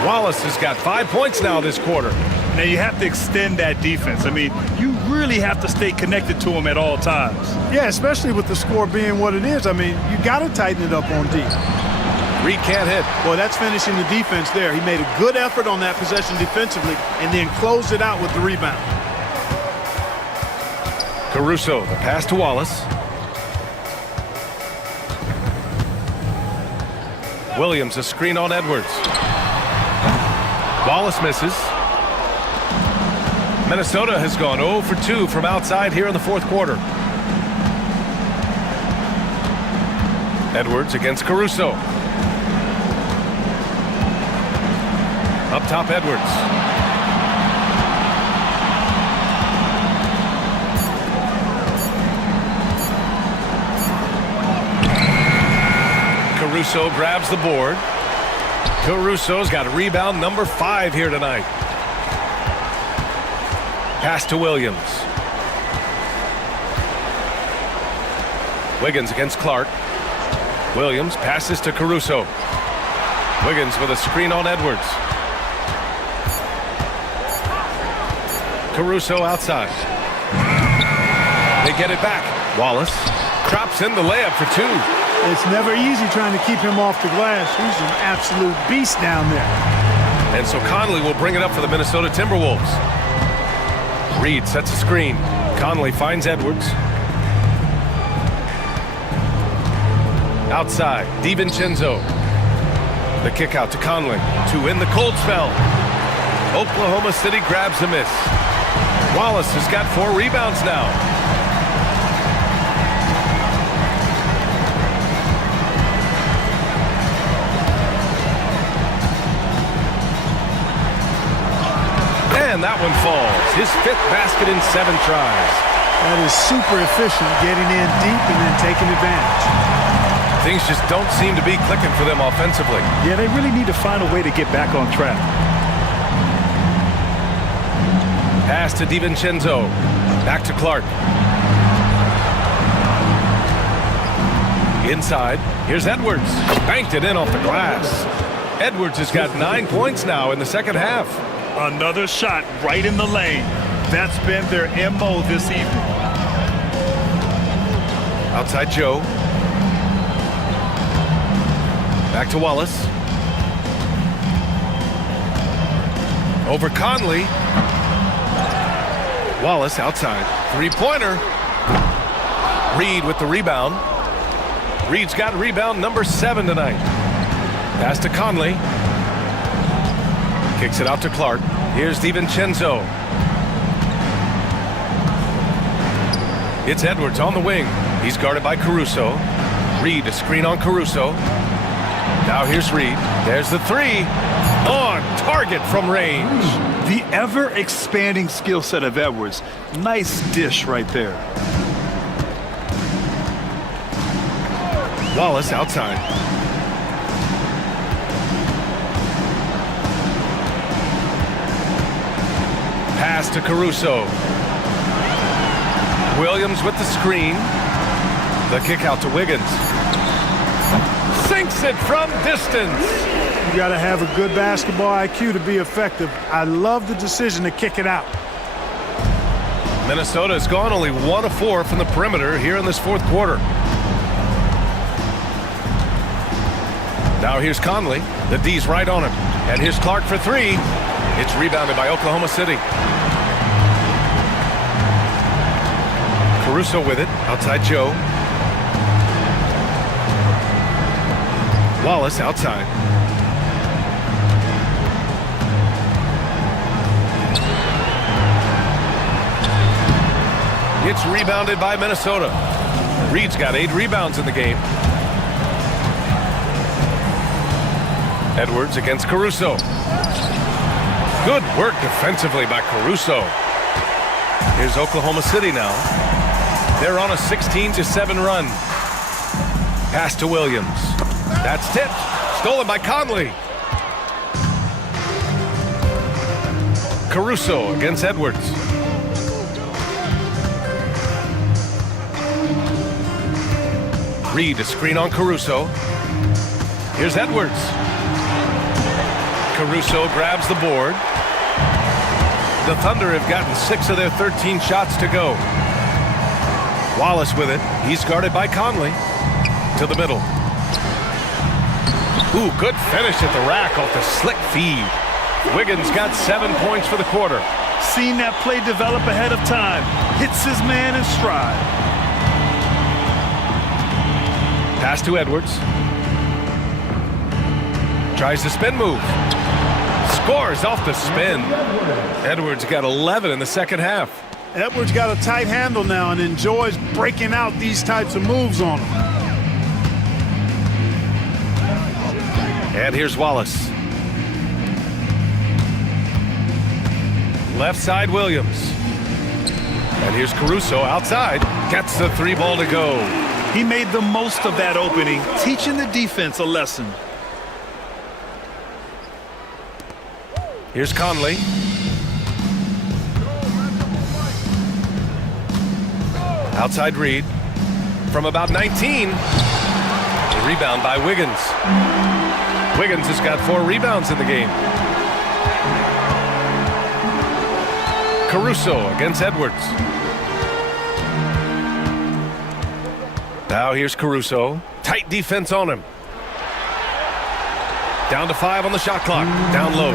Wallace has got 5 points now this quarter. Now you have to extend that defense. I mean, you really have to stay connected to him at all times. Yeah, especially with the score being what it is. I mean, you got to tighten it up on D. Reed can't hit. Boy, that's finishing the defense there. He made a good effort on that possession defensively and then closed it out with the rebound. Caruso, the pass to Wallace. Williams, a screen on Edwards. Wallace misses. Minnesota has gone 0 for 2 from outside here in the fourth quarter. Edwards against Caruso. Up top, Edwards. Caruso grabs the board. Caruso's got rebound number 5 here tonight. Pass to Williams. Wiggins against Clark. Williams passes to Caruso. Wiggins with a screen on Edwards. Caruso outside. They get it back. Wallace drops in the layup for 2. It's never easy trying to keep him off the glass. He's an absolute beast down there. And so Conley will bring it up for the Minnesota Timberwolves. Reed sets a screen. Conley finds Edwards. Outside, DiVincenzo. The kick out to Conley to win the cold spell. Oklahoma City grabs the miss. Wallace has got 4 rebounds now. And that one falls. His 5th basket in 7 tries. That is super efficient, getting in deep and then taking advantage. Things just don't seem to be clicking for them offensively. Yeah, they really need to find a way to get back on track. Pass to DiVincenzo. Back to Clark. Inside. Here's Edwards. Banked it in off the glass. Edwards has got 9 points now in the second half. Another shot right in the lane. That's been their MO this evening. Outside Joe. Back to Wallace. Over Conley. Wallace outside. 3-pointer. Reed with the rebound. Reed's got rebound number 7 tonight. Pass to Conley. Kicks it out to Clark. Here's DiVincenzo. It's Edwards on the wing. He's guarded by Caruso. Reed, a screen on Caruso. Now here's Reed. There's the 3. On target from range. The ever-expanding skill set of Edwards. Nice dish right there. Wallace outside. Pass to Caruso. Williams with the screen. The kick out to Wiggins. Sinks it from distance. You got to have a good basketball IQ to be effective. I love the decision to kick it out. Minnesota has gone only 1 of 4 from the perimeter here in this fourth quarter. Now here's Conley. The D's right on him. And here's Clark for 3. It's rebounded by Oklahoma City. Caruso with it. Outside Joe. Wallace outside. It's rebounded by Minnesota. Reed's got 8 rebounds in the game. Edwards against Caruso. Good work defensively by Caruso. Here's Oklahoma City now. They're on a 16-7 run. Pass to Williams. That's tipped. Stolen by Conley. Caruso against Edwards. Reed, a screen on Caruso. Here's Edwards. Caruso grabs the board. The Thunder have gotten 6 of their 13 shots to go. Wallace with it. He's guarded by Conley. To the middle. Ooh, good finish at the rack off the slick feed. Wiggins got 7 points for the quarter. Seen that play develop ahead of time. Hits his man in stride. Pass to Edwards. Tries the spin move. Scores off the spin. Edwards got 11 in the second half. Edwards got a tight handle now and enjoys breaking out these types of moves on him. And here's Wallace. Left side, Williams. And here's Caruso outside. Gets the 3 ball to go. He made the most of that opening, teaching the defense a lesson. Here's Conley. Outside Reed. From about 19. The rebound by Wiggins. Wiggins has got 4 rebounds in the game. Caruso against Edwards. Now here's Caruso. Tight defense on him. Down to 5 on the shot clock. Down low.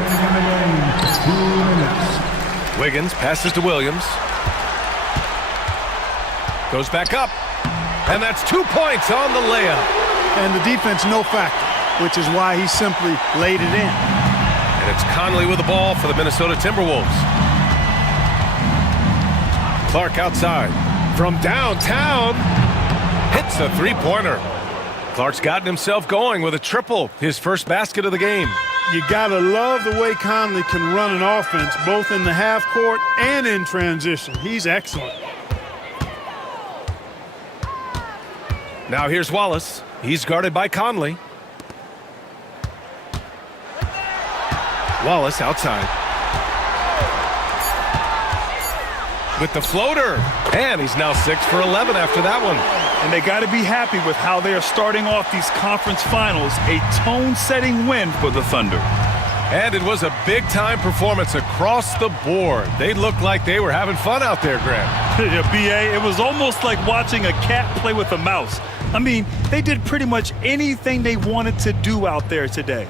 Wiggins passes to Williams. Goes back up. And that's 2 points on the layup. And the defense no factor, which is why he simply laid it in. And it's Conley with the ball for the Minnesota Timberwolves. Clark outside. From downtown. Hits a 3-pointer. Clark's gotten himself going with a triple, his first basket of the game. You gotta love the way Conley can run an offense, both in the half court and in transition. He's excellent. Now here's Wallace. He's guarded by Conley. Wallace outside. With the floater. And he's now 6 for 11 after that one. And they got to be happy with how they are starting off these conference finals. A tone-setting win for the Thunder. And it was a big-time performance across the board. They looked like they were having fun out there, Grant. Yeah, B.A., it was almost like watching a cat play with a mouse. I mean, they did pretty much anything they wanted to do out there today.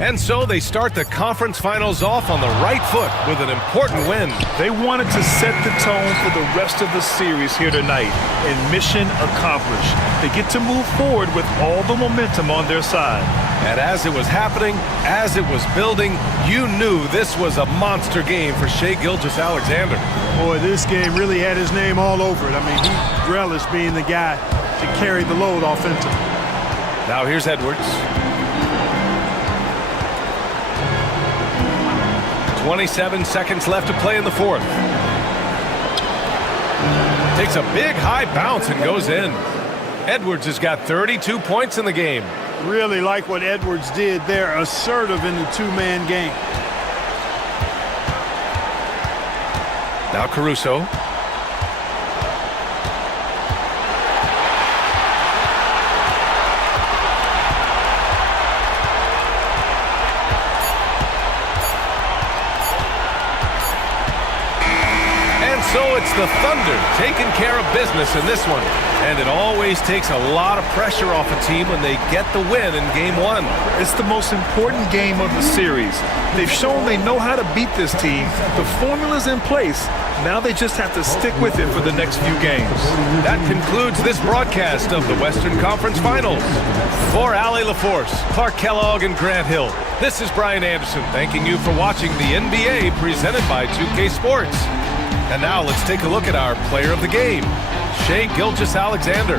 And so they start the conference finals off on the right foot with an important win. They wanted to set the tone for the rest of the series here tonight, and mission accomplished. They get to move forward with all the momentum on their side. And as it was happening, as it was building, you knew this was a monster game for Shai Gilgeous-Alexander. Boy, this game really had his name all over it. I mean, he relished being the guy to carry the load offensively. Now here's Edwards. 27 seconds left to play in the fourth. Takes a big high bounce and goes in. Edwards has got 32 points in the game. Really like what Edwards did there, assertive in the 2-man game. Now Caruso. So it's the Thunder taking care of business in this one. And it always takes a lot of pressure off a team when they get the win in Game 1. It's the most important game of the series. They've shown they know how to beat this team. The formula's in place. Now they just have to stick with it for the next few games. That concludes this broadcast of the Western Conference Finals. For Allie LaForce, Clark Kellogg, and Grant Hill, this is Brian Anderson thanking you for watching the NBA presented by 2K Sports. And now let's take a look at our player of the game, Shai Gilgeous-Alexander.